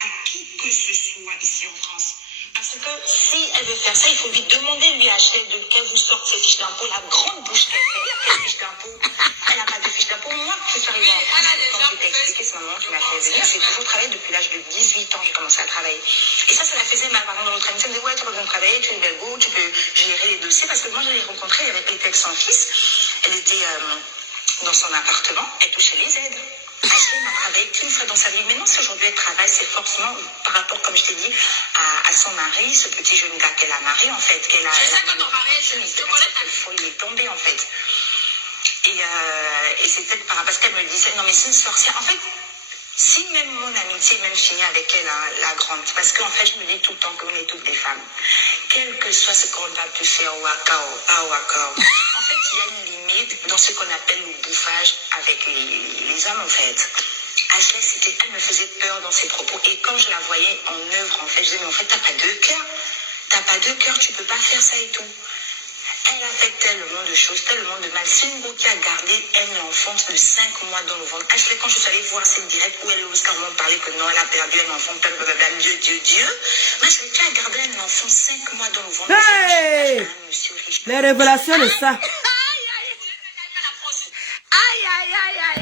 à qui que ce soit ici en France. Parce que si elle veut faire ça, il faut lui demander lui acheter de qu'elle vous sorte ses fiches d'impôt, la grande bouche qu'elle fait. Quelle fiche d'impôt? Elle n'a pas de fiche d'impôt. Moi, je suis arrivée en France, comme je t'ai expliqué, c'est maman qui m'a fait venir. J'ai toujours travaillé depuis l'âge de 18 ans, j'ai commencé à travailler. Et ça la faisait mal. Par exemple, dans notre émission, elle me disait, ouais, tu peux bien travailler, tu es une belle go, tu peux gérer les dossiers. Parce que moi, je l'ai rencontrée, elle était avec son fils. Elle était dans son appartement, elle touchait les aides. Ashley n'a travaillé qu'une fois dans sa vie. Maintenant, si aujourd'hui elle travaille, c'est forcément par rapport, comme je t'ai dit, à son mari, ce petit jeune gars qu'elle a marié, en fait. C'est ça quand ton mari est jeune. C'est pour ça qu'il faut lui tomber, en fait. Et c'est peut-être parce qu'elle me disait, non mais c'est une sorcière. En fait, si même mon amitié même finit avec elle, hein, la grande, parce qu'en fait, je me dis tout le temps qu'on est toutes des femmes. Quel que soit ce qu'on a pu faire au Wakao, en fait, il y a une limite dans ce qu'on appelle le bouffage avec les hommes, en fait. Ashley, elle me faisait peur dans ses propos. Et quand je la voyais en œuvre, en fait, je disais, mais en fait, t'as pas de cœur. T'as pas de cœur, tu peux pas faire ça et tout. Elle a fait tellement de choses, tellement de mal. C'est une go qui a gardé un enfant de 5 mois dans le ventre. Ashley, quand je suis allée voir cette direct où elle ose carrément parler que non, elle a perdu un enfant, Dieu. Mais Ashley, tu as gardé un enfant 5 mois dans le ventre. Hey! Les révélations de ça.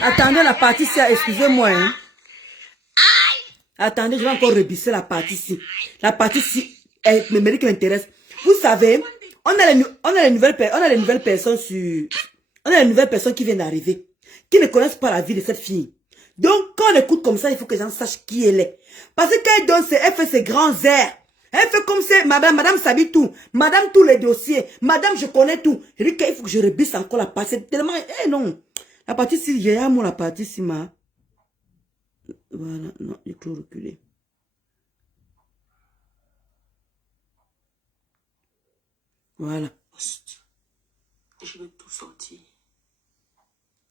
Attendez la partie ci, excusez-moi. Hein. Attendez, je vais encore rebisser la partie ci. La partie ci, elle me mérite qui m'intéresse. Vous savez, on a les nouvelles personnes qui viennent d'arriver, qui ne connaissent pas la vie de cette fille. Donc, quand on écoute comme ça, il faut que les gens sachent qui elle est. Parce que quand elle fait ses grands airs. Elle fait comme c'est, madame s'habille tout. Madame tous les dossiers. Madame, je connais tout. Je dis qu'il faut que je rebisse encore la partie. C'est tellement, non. La partie ci, j'ai à moi la partie ci, ma. Voilà, non, il faut reculer. Voilà. Je vais tout sortir.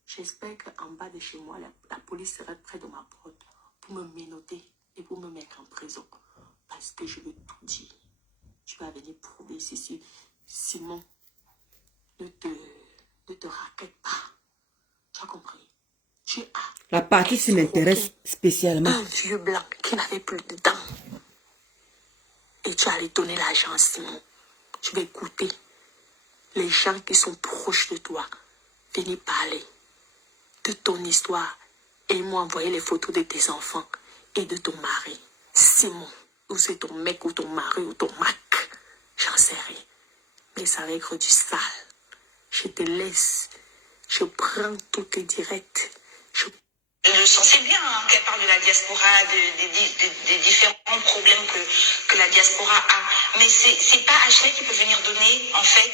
J'espère qu'en bas de chez moi, la police sera près de ma porte pour me menotter et pour me mettre en prison. Parce que je vais tout dire. Tu vas venir prouver si Simon ne te raquette pas. Tu as compris? Tu as. La partie qui m'intéresse spécialement. Un vieux blanc qui n'avait plus de dents. Et tu allais donner l'argent à Simon. Tu vas écouter les gens qui sont proches de toi venir parler de ton histoire et m'envoyer les photos de tes enfants et de ton mari. Simon, ou c'est ton mec ou ton mari ou ton mac, j'en sais rien. Mais ça va être du sale. Je te laisse. Je prends tous tes directs. Le sens, c'est bien hein, qu'elle parle de la diaspora, des différents problèmes que la diaspora a. Mais c'est pas Ashley qui peut venir donner, en fait,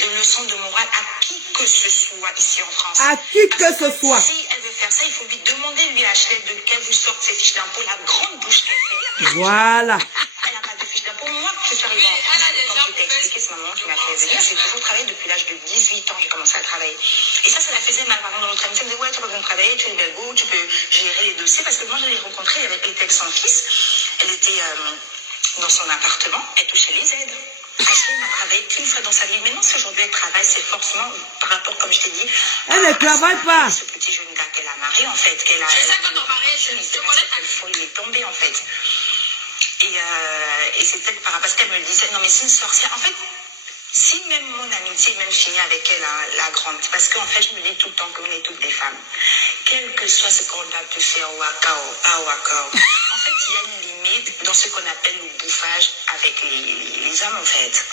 de leçons de morale à qui que ce soit ici en France. À qui que ce soit. Si elle veut faire ça, il faut lui demander lui lui Ashley qu'elle vous sorte ses fiches d'impôt, la grande bouche qu'elle fait. Voilà. Elle n'a pas de fiches d'impôt. Moi, je suis arrivée en France, comme je t'ai expliqué, c'est maman qui m'a fait venir. J'ai toujours travaillé depuis l'âge de 18 ans, j'ai commencé à travailler. Et ça la faisait mal. Par exemple, dans notre amitié, elle me disait, ouais, tu peux venir travailler, tu es belle go, tu peux gérer les dossiers. Parce que moi, je l'ai rencontrée, elle était avec son fils. Elle était dans son appartement, elle touchait les aides. Ashley n'a travaillé qu'une fois dans sa vie. Maintenant, si aujourd'hui elle travaille, c'est forcément par rapport, comme je t'ai dit, Elle ne travaille pas. ce petit jeune gars qu'elle a marié, en fait. C'est ça quand on marié, je te connais ta folie, il est tombé, en fait. Et c'est peut-être parce qu'elle me disait, non, mais c'est une sorcière. En fait, si même mon amitié est même finie avec elle, hein, la grande, parce qu'en fait, je me dis tout le temps qu'on est toutes des femmes. Quel que soit ce qu'on a pu faire, waka ou pas waka. En fait, il y a une limite dans ce qu'on appelle le bouffage avec les hommes, en fait.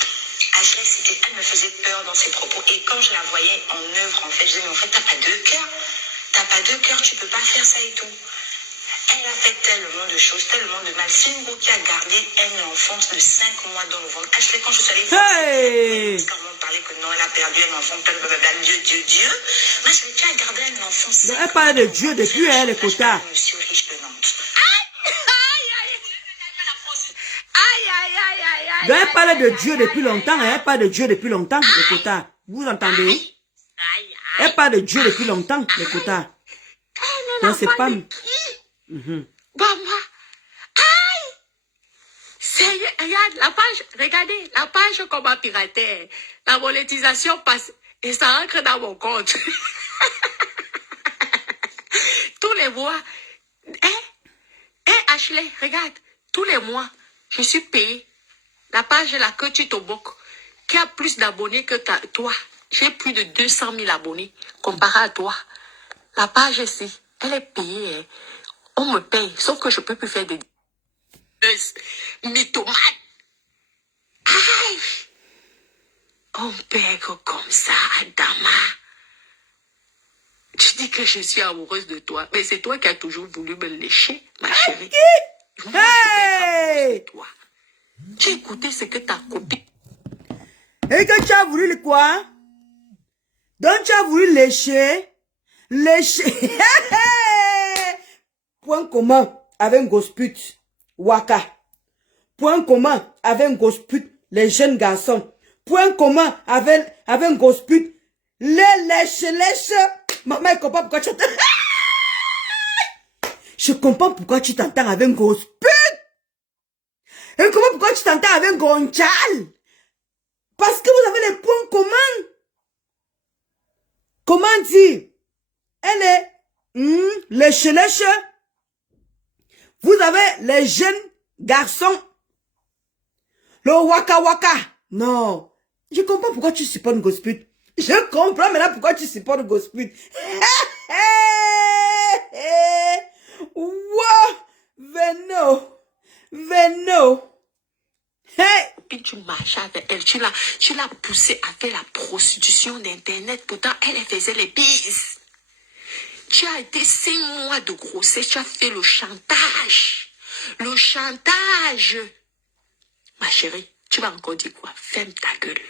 Ashley, elle me faisait peur dans ses propos. Et quand je la voyais en œuvre, en fait, je disais, mais en fait, t'as pas de cœur. T'as pas de cœur, tu peux pas faire ça et tout. Elle a fait tellement de choses, tellement de mal. C'est une go qui a gardé un enfant de 5 mois dans le ventre. Ashley, quand je suis allée Hey! parce qu'on parlait que non, elle a perdu un enfant, Dieu. Mais Ashley, tu as gardé un enfant 5 mois. Elle parle de Dieu depuis elle, les quotas. Monsieur riche de Nantes. Donc elle parle de Dieu depuis longtemps, elle parle de Dieu depuis longtemps, les quotas. Vous entendez? Elle parle de Dieu depuis longtemps, les quotas. Non, c'est pas... Maman, aïe! Seigneur, regardez, la page qu'on m'a piraté. La monétisation passe et ça rentre dans mon compte. Tous les mois. Ashley, regarde, tous les mois, je suis payée. La page là que tu te moques, qui a plus d'abonnés que toi. J'ai plus de 200 000 abonnés comparé à toi. La page ici, elle est payée. Hein. On me paye, sauf que je peux plus faire des mythomanes. Aïe! On paye comme ça, Adama. Tu dis que je suis amoureuse de toi, mais c'est toi qui as toujours voulu me lécher, ma chérie. Moi, Hey! de toi. Tu as écouté ce que ta copine... Et que tu as voulu le quoi? Donc tu as voulu lécher. Point commun avec un gosse pute. Waka. Point commun avec un gosse pute. Les jeunes garçons. Point commun avec un gosse pute. Les lèche. Maman, elle comprend pourquoi tu t'entends. Je comprends pourquoi tu t'entends avec un gosse pute. Et comment pourquoi tu t'entends avec un gonchal? Parce que vous avez les points communs. Comment dire? Elle est lèche. Vous avez les jeunes garçons. Le waka. Non. Je comprends pourquoi tu supportes une gosse pute. Je comprends maintenant pourquoi tu supportes une gosse pute. Wow. Veno. Hey. Puis tu marchais avec elle, tu l'as poussée à faire la prostitution d'internet, pourtant elle faisait les bises. Tu as été 5 mois de grossesse, tu as fait le chantage. Ma chérie, tu vas encore dire quoi? Ferme ta gueule.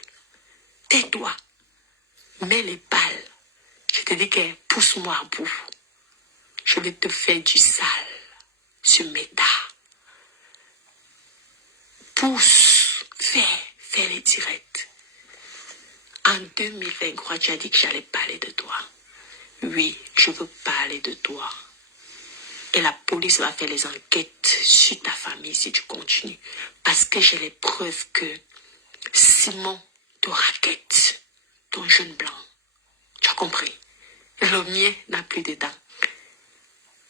Tais-toi. Mets les balles. Je te dis que pousse-moi à bout. Je vais te faire du sale sur Meta. Pousse, fais les directs. En 2023, tu as dit que j'allais parler de toi. Oui, je veux parler de toi. Et la police va faire les enquêtes sur ta famille si tu continues. Parce que j'ai les preuves que Simon te raquette, ton jeune blanc. Tu as compris? Le mien n'a plus de dents.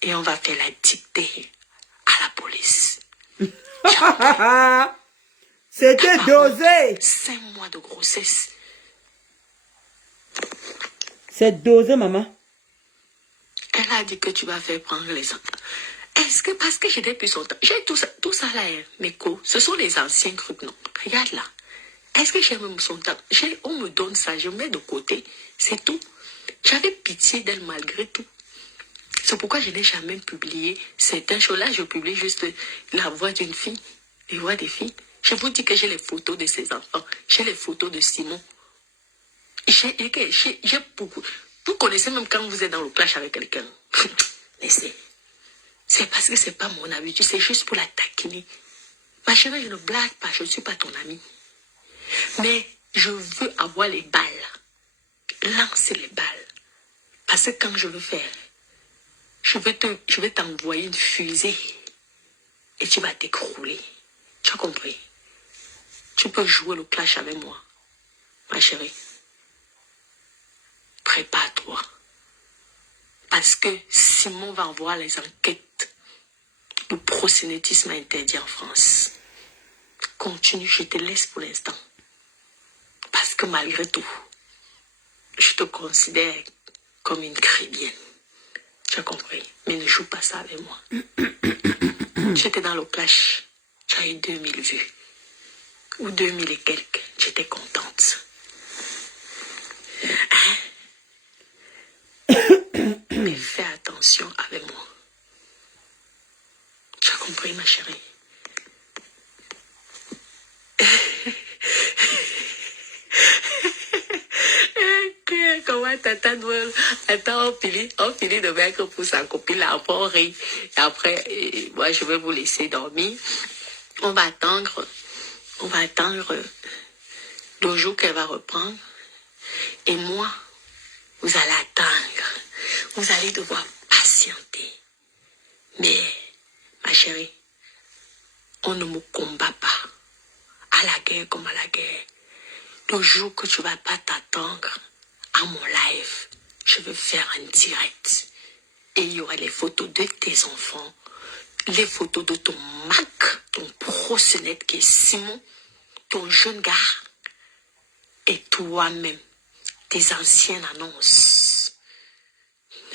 Et on va faire la dictée à la police. C'était dosé. 5 mois de grossesse. C'est dosé, maman. Elle a dit que tu vas faire prendre les enfants. Est-ce que parce que j'ai depuis son temps, j'ai tout ça là, Meko, ce sont les anciens trucs, non? Regarde là. Est-ce que j'ai même son temps? On me donne ça, je mets de côté, c'est tout. J'avais pitié d'elle malgré tout. C'est pourquoi je n'ai jamais publié certaines choses. Là, je publie juste la voix d'une fille, les voix des filles. Je vous dis que j'ai les photos de ses enfants, j'ai les photos de Simon. J'ai beaucoup. Vous connaissez même quand vous êtes dans le clash avec quelqu'un. Laissez. C'est parce que c'est pas mon habitude, c'est juste pour la taquiner. Ma chérie, je ne blague pas, je ne suis pas ton amie. Mais je veux avoir les balles. Lancer les balles. Parce que quand je veux faire, je vais t'envoyer une fusée. Et tu vas t'écrouler. Tu as compris? Tu peux jouer le clash avec moi, ma chérie. Prépare-toi. Parce que Simon va voir les enquêtes. Le proxénétisme interdit en France. Continue, je te laisse pour l'instant. Parce que malgré tout, je te considère comme une chrétienne. Tu as compris? Mais ne joue pas ça avec moi. J'étais dans le clash. Tu as eu 2000 vues. Ou 2000 et quelques. J'étais contente. Mais fais attention avec moi. Tu as compris, ma chérie? Comment tata doit... Attends, on finit de mettre pour sa copine là, après on rit. Et après, moi je vais vous laisser dormir. On va attendre le jour qu'elle va reprendre. Et moi, vous allez attendre. Vous allez devoir patienter. Mais, ma chérie, on ne me combat pas. À la guerre comme à la guerre. Le jour que tu ne vas pas t'attendre à mon live, je vais faire un direct. Et il y aura les photos de tes enfants, les photos de ton Mac, ton proxénète qui est Simon, ton jeune gars, et toi-même, tes anciennes annonces.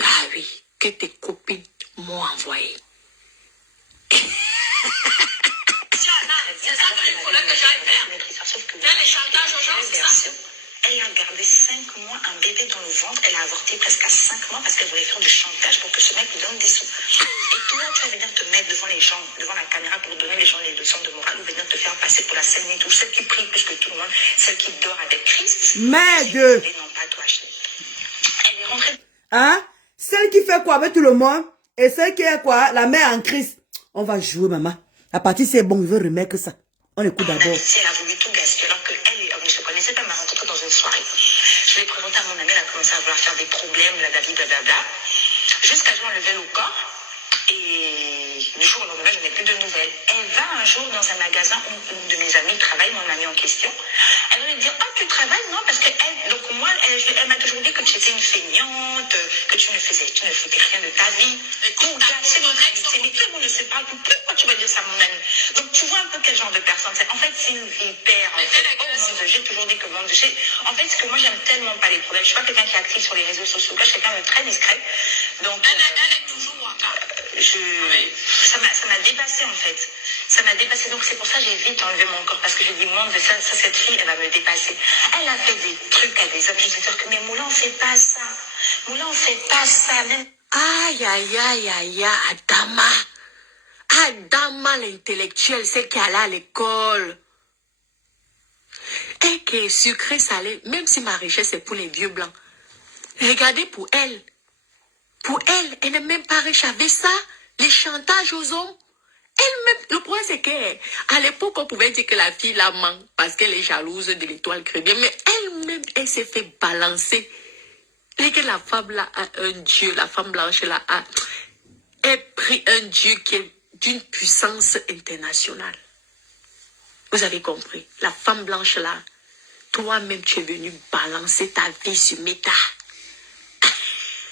Ah oui, que tes copines m'ont envoyé. C'est ça qu'il faudrait que j'aille faire. Sauf que les chantages aux gens, c'est ça. Elle a gardé 5 mois un bébé dans le ventre. Elle a avorté presque à 5 mois parce qu'elle voulait faire du chantage pour que ce mec lui donne des sous. Et toi, tu vas venir te mettre devant les gens, devant la caméra pour donner les gens les leçons de morale ou venir te faire passer pour la scène et tout. Celle qui prie plus que tout le monde, celle qui dort avec Christ. Mais non pas toi, elle est rentrée. Hein? Celle qui fait quoi avec tout le monde et celle qui est quoi? La mère en Christ. On va jouer, maman. La partie c'est bon, il veut remettre ça. On écoute d'abord. Si elle a voulu tout gaspiller alors qu'elle, je ne connaissais pas, m'a rencontrée dans une soirée. Je l'ai présentée à mon amie, elle a commencé à vouloir faire des problèmes, blablabla. Jusqu'à ce qu'on enlevait le corps. Et du jour au lendemain, je n'ai plus de nouvelles. Elle va un jour dans un magasin où une de mes amies travaille, mon amie en question. Elle va lui dire, oh, tu travailles? Non, parce que donc moi, elle m'a toujours dit que tu étais une feignante, que tu ne faisais rien de ta vie. Pour gâcher notre amitié. Mais tout le monde ne se parle plus. Pourquoi tu vas dire ça à mon amie? Donc tu vois un peu quel genre de personne c'est. En fait, c'est une vipère. En fait. Oh mon Dieu, j'ai toujours dit que mon Dieu. En fait, ce que moi, j'aime tellement pas les problèmes. Je suis pas quelqu'un qui est actif sur les réseaux sociaux. Moi, je suis quelqu'un de très discret. Donc, elle est toujours ça m'a dépassé en fait. Ça m'a dépassé. Donc c'est pour ça que j'ai vite enlevé mon corps. Parce que je dis, mon Dieu, ça, cette fille, elle va me dépasser. Elle a fait des trucs à des hommes. Je sais que, mais Moula, on fait pas ça. Moula, on fait pas ça. Même... Aïe, aïe, aïe, aïe, Adama. Adama l'intellectuel, celle qui allait à l'école. Et qui est sucrée, salée. Même si ma richesse est pour les vieux blancs. Regardez pour elle. Pour elle, elle n'est même pas riche avec ça. Les chantages aux hommes. Elle-même, le problème c'est qu'à l'époque, on pouvait dire que la fille la ment parce qu'elle est jalouse de l'étoile chrétienne. Mais elle-même, elle s'est fait balancer. Et que la femme là a un dieu, la femme blanche là a pris un dieu qui est d'une puissance internationale. Vous avez compris? La femme blanche là, toi-même tu es venu balancer ta vie sur Meta.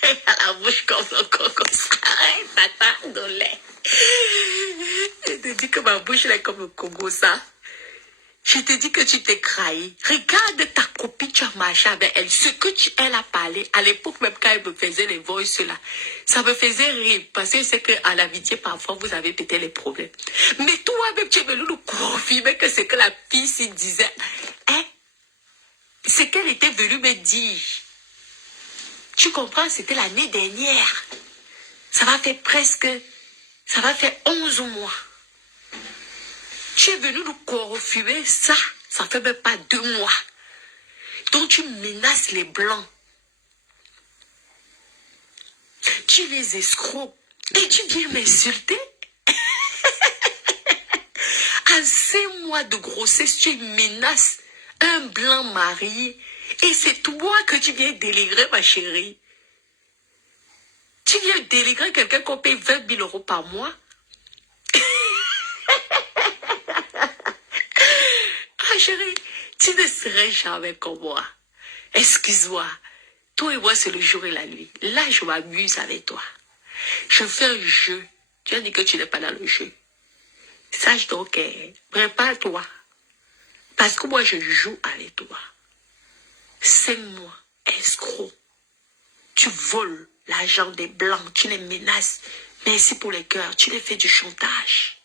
À la bouche comme ça. Tata, de lait. Je te dis que ma bouche est comme le Congo, ça. Je te dis que tu t'es trahi. Regarde ta copine, tu as marché avec elle. Ce que elle a parlé, à l'époque même quand elle me faisait les voices là, ça me faisait rire. Parce que c'est qu'à l'amitié, parfois, vous avez peut-être les problèmes. Mais toi-même, tu es venu nous confirmer que c'est que la fille s'y disait. Hein? C'est qu'elle était venue me dire. Tu comprends, c'était l'année dernière. Ça va faire 11 mois. Tu es venu nous confirmer ça. Ça fait même pas 2 mois. Donc tu menaces les blancs. Tu les escrocs. Et tu viens m'insulter? À 5 mois de grossesse, tu menaces un blanc marié. Et c'est toi que tu viens dénigrer, ma chérie. Tu viens dénigrer quelqu'un qu'on paye 20 000 euros par mois. Ah chérie, tu ne serais jamais comme moi. Excuse-moi. Toi et moi, c'est le jour et la nuit. Là, je m'amuse avec toi. Je fais un jeu. Tu as dit que tu n'es pas dans le jeu. Sache donc, prépare-toi. Parce que moi, je joue avec toi. 5 mois, escroc. Tu voles l'argent des blancs, tu les menaces. Merci pour les cœurs, tu les fais du chantage.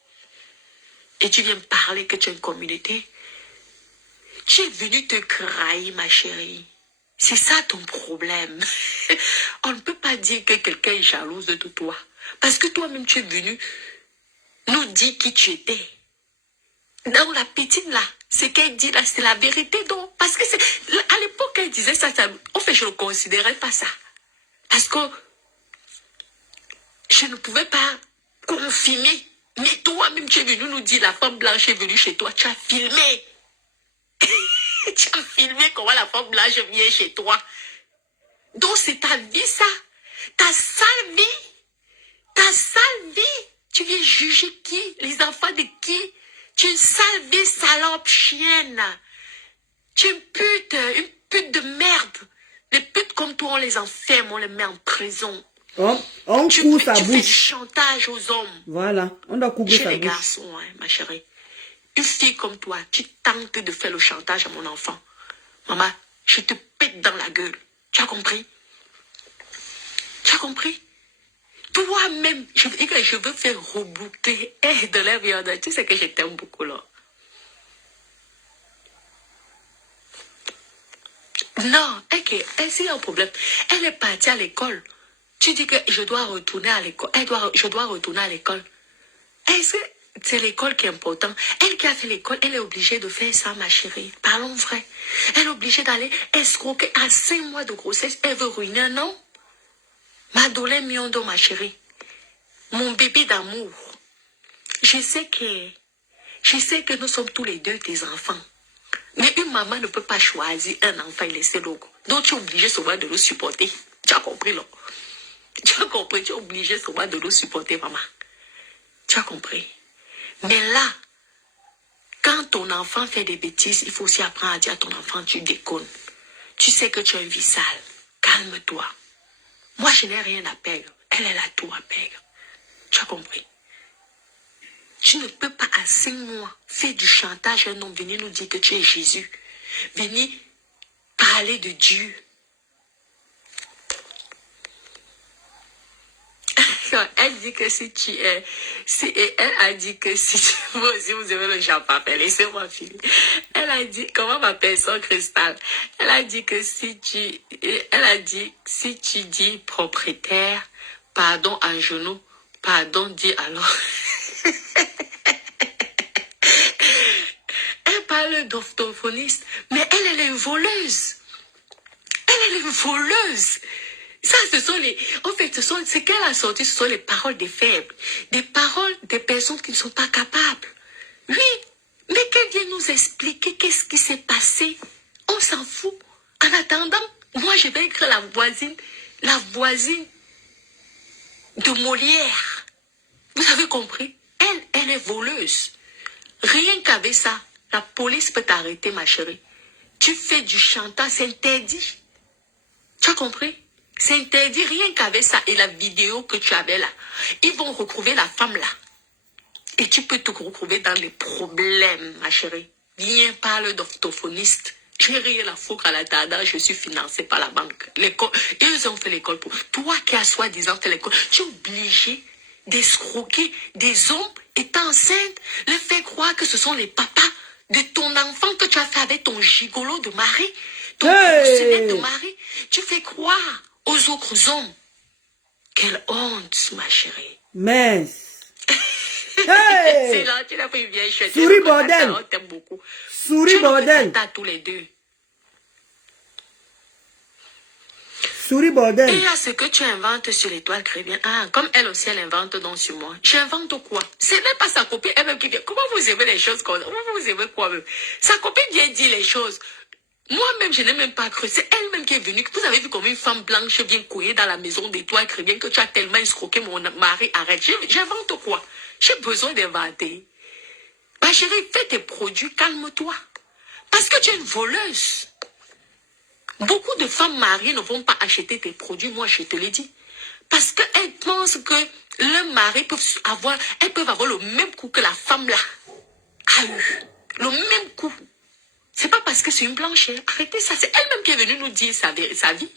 Et tu viens me parler que tu as une communauté. Tu es venu te crailler, ma chérie. C'est ça ton problème. On ne peut pas dire que quelqu'un est jalouse de toi. Parce que toi-même, tu es venu nous dire qui tu étais. Dans la petite là, ce qu'elle dit là, c'est la vérité, donc. Parce que à l'époque, elle disait ça, en fait, je ne considérais pas ça. Parce que je ne pouvais pas confirmer. Mais toi-même, tu es venu nous dire, la femme blanche est venue chez toi, tu as filmé. Tu as filmé comment la femme blanche vient chez toi. Donc, c'est ta vie, ça. Ta sale vie. Ta sale vie. Tu viens juger qui? Les enfants de qui? Tu es une sale vie, salope, chienne. Tu es une pute de merde. Les putes comme toi, on les enferme, on les met en prison. On couvre sa bouche. Tu fais du chantage aux hommes. Voilà, on doit couvrir sa bouche. Chez les garçons, hein, ma chérie. Une fille comme toi, tu tentes de faire le chantage à mon enfant. Maman, je te pète dans la gueule. Tu as compris? Tu as compris? Toi-même, je veux faire reboucler de la viande. Tu sais que je t'aime beaucoup, là. Non, ok, c'est un problème. Elle est partie à l'école. Tu dis que je dois retourner à l'école. Je dois retourner à l'école. Est-ce que c'est l'école qui est important? Elle qui a fait l'école, elle est obligée de faire ça, ma chérie. Parlons vrai. Elle est obligée d'aller escroquer à 5 mois de grossesse. Elle veut ruiner un homme. Madolène Miondo, ma chérie. Mon bébé d'amour. Je sais que nous sommes tous les deux tes enfants. Mais une maman ne peut pas choisir un enfant et laisser l'autre. Donc tu es obligé souvent de le supporter. Tu as compris, là? Tu as compris, tu es obligé souvent de le supporter, maman. Tu as compris? Mais là, quand ton enfant fait des bêtises, il faut aussi apprendre à dire à ton enfant, tu déconnes. Tu sais que tu as une vie sale. Calme-toi. Moi, je n'ai rien à perdre. Elle a tout à perdre. Tu as compris? Tu ne peux pas à 5 mois faire du chantage à un homme, venir nous dire que tu es Jésus. Venir parler de Dieu. Elle dit que si tu es... elle a dit que si tu... Vous aussi, vous aimez le Jean-Papel. Laissez-moi finir. Elle a dit... Comment m'appelle son cristal? Elle a dit que si tu... Elle a dit, si tu dis propriétaire, pardon en genoux, pardon, dis alors... Elle parle d'orthophoniste, mais elle est une voleuse. Elle est une voleuse. Ça, ce sont les... En fait, ce qu'elle a sorti, ce sont les paroles des faibles. Des paroles des personnes qui ne sont pas capables. Oui, mais qu'elle vienne nous expliquer qu'est-ce qui s'est passé. On s'en fout. En attendant, moi, je vais écrire la voisine de Molière. Vous avez compris? Elle est voleuse. Rien qu'avec ça, la police peut t'arrêter, ma chérie. Tu fais du chantage, c'est interdit. Tu as compris? C'est interdit, rien qu'avec ça et la vidéo que tu avais là. Ils vont retrouver la femme là. Et tu peux te retrouver dans les problèmes, ma chérie. Viens parler d'orthophoniste. J'ai rien à foutre à la dada, je suis financée par la banque. L'école, ils ont fait l'école pour toi qui as soi-disant fait l'école. Tu es obligé d'escroquer des hommes étant enceinte, leur faire croire que ce sont les papas de ton enfant que tu as fait avec ton gigolo de mari, ton proxénète de mari. Tu fais croire aux autres hommes. Quelle honte, ma chérie. Mais... Hey! C'est là, tu l'as pris bien. Souris, bordel. On t'aime beaucoup. Souris, bordel. Tous les deux. Souris Et bordel. il y a ce que tu inventes sur l'étoile chrétienne. Ah, comme elle aussi, elle invente donc sur moi. J'invente quoi? Ce n'est pas sa copine elle-même qui vient. Comment vous aimez les choses comme ça? Comment vous aimez quoi même? Sa copine vient dire les choses. Moi-même, je n'ai même pas cru. C'est elle-même qui est venue. Vous avez vu comme une femme blanche vient couiller dans la maison d'étoile chrétienne que tu as tellement escroqué mon mari. Arrête. J'invente quoi? J'ai besoin d'inventer. Ma chérie, fais tes produits, calme-toi. Parce que tu es une voleuse. Beaucoup de femmes mariées ne vont pas acheter tes produits, moi je te l'ai dit. Parce qu'elles pensent que le mari peut avoir, elles peuvent avoir le même coup que la femme là a eu. Le même coup. C'est pas parce que c'est une blanche. Arrêtez ça, c'est elle-même qui est venue nous dire sa vie.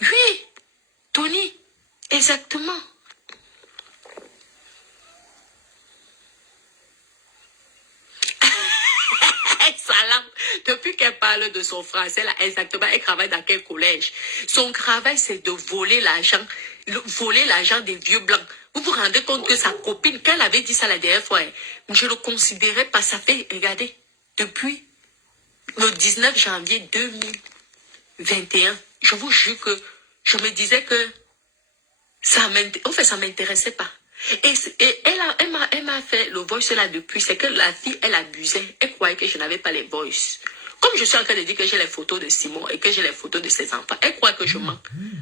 Oui, Tony, exactement. Salam, depuis qu'elle parle de son français, là, exactement, elle travaille dans quel collège? Son travail, c'est de voler l'argent des vieux blancs. Vous vous rendez compte que sa copine, quand elle avait dit ça la dernière fois, je le considérais pas, ça fait, regardez, depuis le 19 janvier 2021, je vous jure que je me disais que ça m'intéressait pas. Et elle m'a fait le voice là depuis, c'est que la fille, elle abusait. Elle croyait que je n'avais pas les voice. Comme je suis en train de dire que j'ai les photos de Simon et que j'ai les photos de ses enfants, elle croit que je mens.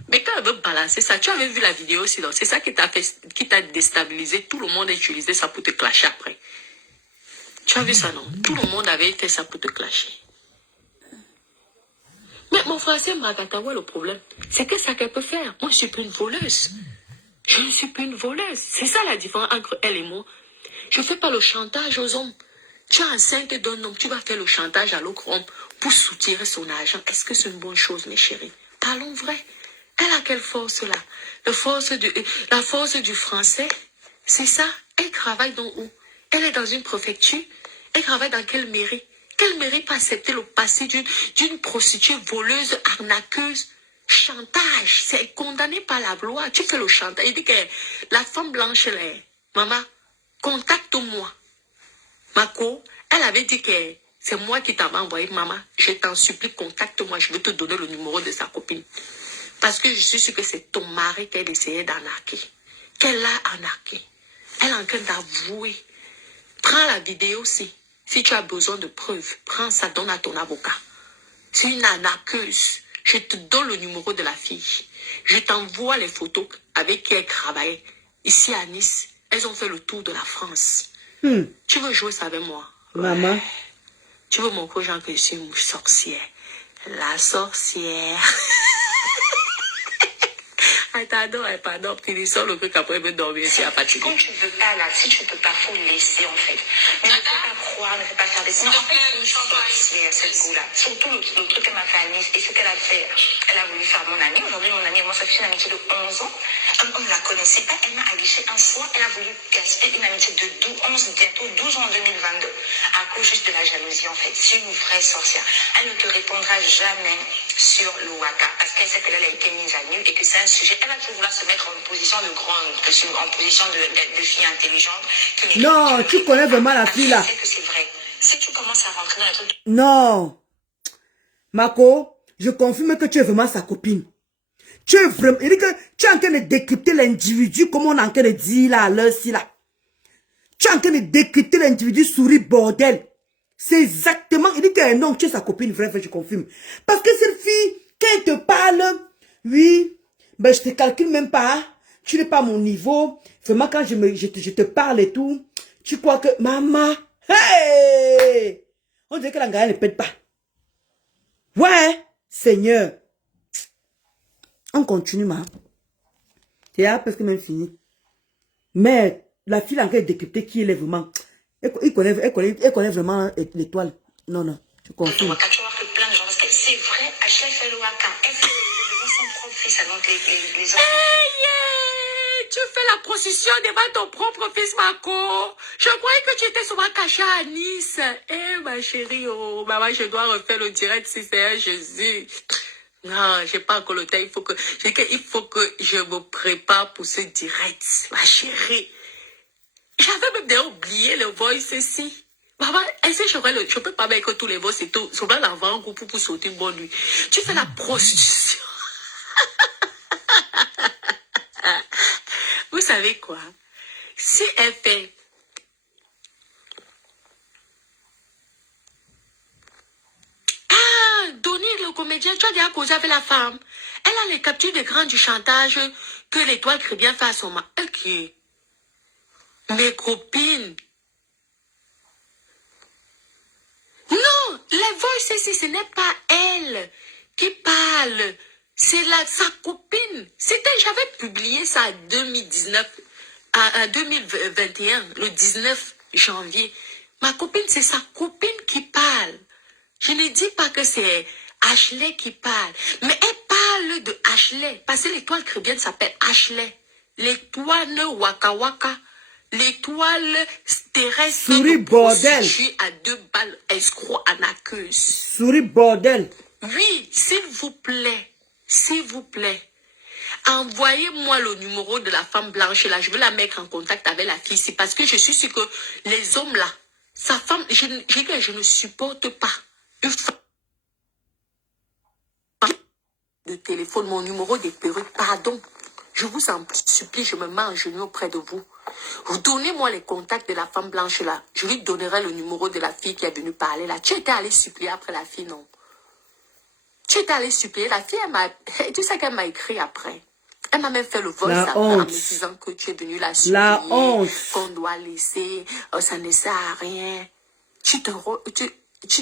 Mais quand elle veut balancer ça, tu avais vu la vidéo aussi, donc c'est ça qui t'a déstabilisé. Tout le monde a utilisé ça pour te clasher après. Tu as vu ça, non? Tout le monde avait fait ça pour te clasher. Mais mon frère, c'est Magatawa, le problème. C'est que ça qu'elle peut faire. Moi, je suis plus une voleuse. Je ne suis plus une voleuse. C'est ça la différence entre elle et moi. Je ne fais pas le chantage aux hommes. Tu es enceinte d'un homme, tu vas faire le chantage à l'autre homme pour soutirer son argent. Est-ce que c'est une bonne chose, mes chéris? Parlons vrai. Elle a quelle force là? La force du français, c'est ça. Elle travaille dans où? Elle est dans une préfecture. Elle travaille dans quelle mairie? Quelle mairie peut accepter le passé d'une prostituée voleuse, arnaqueuse? Chantage, c'est condamné par la loi. Tu fais le chantage. Il dit que la femme blanche, là, maman, contacte-moi. Mako, elle avait dit que c'est moi qui t'avais envoyé, maman. Je t'en supplie, contacte-moi. Je vais te donner le numéro de sa copine. Parce que je suis sûre que c'est ton mari qu'elle essayait d'arnaquer. Qu'elle l'a arnaqué. Elle est en train d'avouer. Prends la vidéo aussi. Si tu as besoin de preuves, prends ça, donne à ton avocat. C'est une arnaqueuse. Je te donne le numéro de la fille. Je t'envoie les photos avec qui elle travaillait. Ici à Nice, elles ont fait le tour de la France. Tu veux jouer ça avec moi? Maman. Ouais. Tu veux montrer aux gens que je suis une sorcière. La sorcière. Pardon, finissons le truc après, je vais dormir ici à fatiguer. Quand tu ne veux pas, là, si tu ne peux pas, il faut laisser, en fait. Mais ne fais pas croire, ne fais pas faire des signes. En fait, une sorcière, cette goût-là. Surtout le truc qu'elle m'a fait à Nice, et ce qu'elle a fait, elle a voulu faire mon amie. Aujourd'hui, mon amie, moi, ça fait une amitié de 11 ans. On ne la connaissait pas, elle m'a aguiché un soir, elle a voulu gaspiller une amitié de 12 ans en 2022, à cause juste de la jalousie, en fait. C'est une vraie sorcière. Elle ne te répondra jamais sur le Waka, parce qu'elle sait qu'elle a été mise à nu et que c'est un sujet. Elle va toujours vouloir se mettre en position de grande, en position de fille intelligente. Non, tu connais vraiment la fille là. Je sais que c'est vrai. Si tu commences à rentrer dans le truc. Non. Mako, je confirme que tu es vraiment sa copine. Tu es vraiment. Il dit que tu es en train de décrypter l'individu, comme on est en train de dire là, à l'heure-ci là. Tu es en train de décrypter l'individu souris bordel. C'est exactement. Il dit que non, tu es sa copine, vrai, je confirme. Parce que cette fille, quand elle te parle, oui, ben je te calcule même pas. Tu n'es pas à mon niveau. Vraiment, quand je te parle et tout, tu crois que maman, hey! On dirait que la gare ne pète pas. Ouais, Seigneur. On continue, ma. C'est presque même fini. Mais la fille en train de décrypter qui elle est vraiment. Elle connaît vraiment l'étoile. Non, non, je confirme. Tu vas voir que plein de gens, parce que c'est vrai, Achille fait le Waka. Elle fait devant son propre fils, donc les hommes. Tu fais la procession devant ton propre fils, Marco. Je croyais que tu étais souvent caché à Nice. Eh, ma chérie, oh, maman, je dois refaire le direct si c'est un Jésus. Non, j'ai pas encore le temps. Il faut que je me prépare pour ce direct, ma chérie. J'avais même déjà oublié le voice ici. Maman, est-ce que je peux pas mettre tous les voix, c'est tout. Souvent, l'envoie en groupe pour sauter une bonne nuit. Tu fais la prostitution. Vous savez quoi? Si elle fait... Ah, Donnie, le comédien, tu as déjà causé avec la femme. Elle a les captures d'écran du chantage que l'étoile Crébien fait à son mari. Elle qui est... Mes copines. Non, les voices ici, ce n'est pas elle qui parle. C'est sa copine. J'avais publié ça en 2019, en 2021, le 19 janvier. Ma copine, c'est sa copine qui parle. Je ne dis pas que c'est Ashley qui parle, mais elle parle de Ashley, parce que l'étoile chrétienne s'appelle Ashley. L'étoile Waka Waka. L'étoile terrestre Souris bordel. à 2 balles escroc en accuse. Souris bordel. Oui, s'il vous plaît, envoyez-moi le numéro de la femme blanche là. Je veux la mettre en contact avec la fille ici parce que je suis sûre que les hommes là, sa femme, je ne supporte pas une femme de téléphone, mon numéro des perruques, pardon. Je vous en supplie, je me mets en genoux auprès de vous. Vous donnez-moi les contacts de la femme blanche là. Je lui donnerai le numéro de la fille qui est venue parler là. Tu étais allé supplier après la fille, non? Tu étais allé supplier. La fille, tu sais qu'elle m'a écrit après. Elle m'a même fait le voice après en me disant que tu es venu la supplier. La honte. Qu'on doit laisser. Ça ne sert à rien. Tu te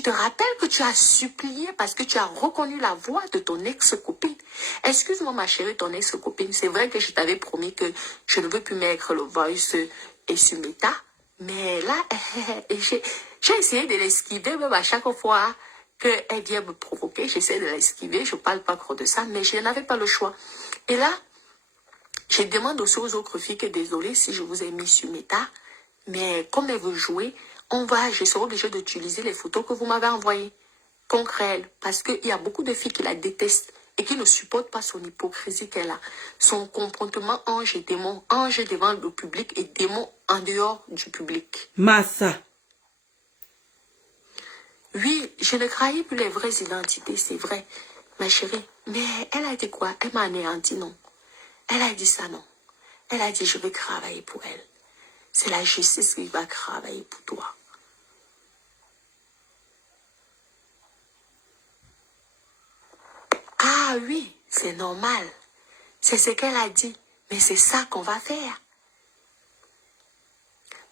rappelles que tu as supplié parce que tu as reconnu la voix de ton ex-copine. Excuse-moi ma chérie, ton ex-copine. C'est vrai que je t'avais promis que je ne veux plus mettre le voice et sur Meta. Mais là, j'ai essayé de l'esquiver même à chaque fois qu'elle vient me provoquer. J'essaie de l'esquiver. Je ne parle pas trop de ça, mais je n'avais pas le choix. Et là, je demande aussi aux autres filles que désolé si je vous ai mis sur Meta. Mais comme elle veut jouer, je serai obligée d'utiliser les photos que vous m'avez envoyées. Concrètes. Parce qu'il y a beaucoup de filles qui la détestent et qui ne supportent pas son hypocrisie qu'elle a. Son comportement ange et démon. Ange devant le public et démon en dehors du public. Massa. Oui, je ne trahis plus les vraies identités, c'est vrai, ma chérie. Mais elle a dit quoi? Elle m'a anéanti, non? Elle a dit ça, non? Elle a dit, je vais travailler pour elle. C'est la justice qui va travailler pour toi. Ah oui, c'est normal. C'est ce qu'elle a dit. Mais c'est ça qu'on va faire.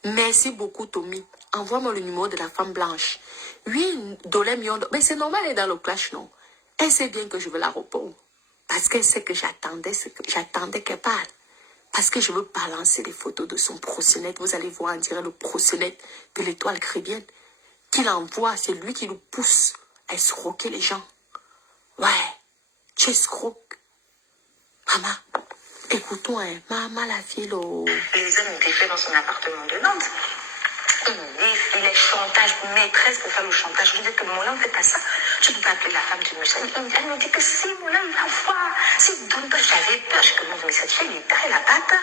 Merci beaucoup, Tommy. Envoie-moi le numéro de la femme blanche. Oui, Dolem Yondo. Mais c'est normal, elle est dans le clash, non? Elle sait bien que je veux la répondre. Parce qu'elle sait que j'attendais qu'elle parle. Parce que je veux balancer les photos de son proxénète. Vous allez voir, on dirait le proxénète de l'étoile chrétienne. Qu'il envoie, c'est lui qui nous pousse à escroquer les gens. Ouais, tu escroques. Maman, écoutons, hein. Maman, la fille, là. Les hommes étaient faits dans son appartement de Nantes. Il est chantage, maîtresse pour faire le chantage. Je lui dis que Moulin, ne fait pas ça. Tu peux pas appeler la femme du monsieur. Elle me dit que si Moulin, il va voir. S'il ne donne pas, j'avais peur. Je commence, mais cette fille, elle n'a pas peur.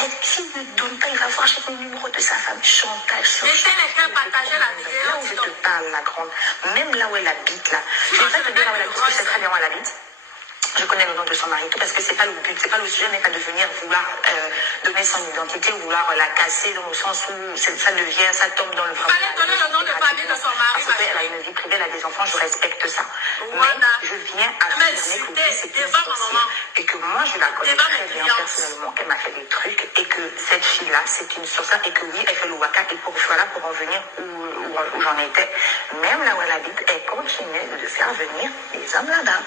Elle dit, s'il ne donne pas, il va voir. J'ai le numéro de sa femme. Chantage sur chantage. Là où je te parle, la grande, même là où elle habite, là. Je ne vais pas te dire là où elle habite, parce que je sais très bien où elle habite. Je connais le nom de son mari, tout parce que c'est pas le but, c'est pas le sujet, n'est pas de venir vouloir donner son identité, vouloir la casser dans le sens où ça devient, ça tombe dans le vrai. Fallait donner le nom de famille de son mari. Parce qu'elle a une vie privée, elle a des enfants, je respecte ça. Voilà. Mais je viens affirmer que oui, c'est une sorcière. Et que moi, je la connais très bien personnellement, qu'elle m'a fait des trucs, et que cette fille-là, c'est une sorcière, et que oui, elle fait le waka, et pour voilà, pour en venir où j'en étais, même là où elle habite, elle continue de faire venir des hommes là-bas.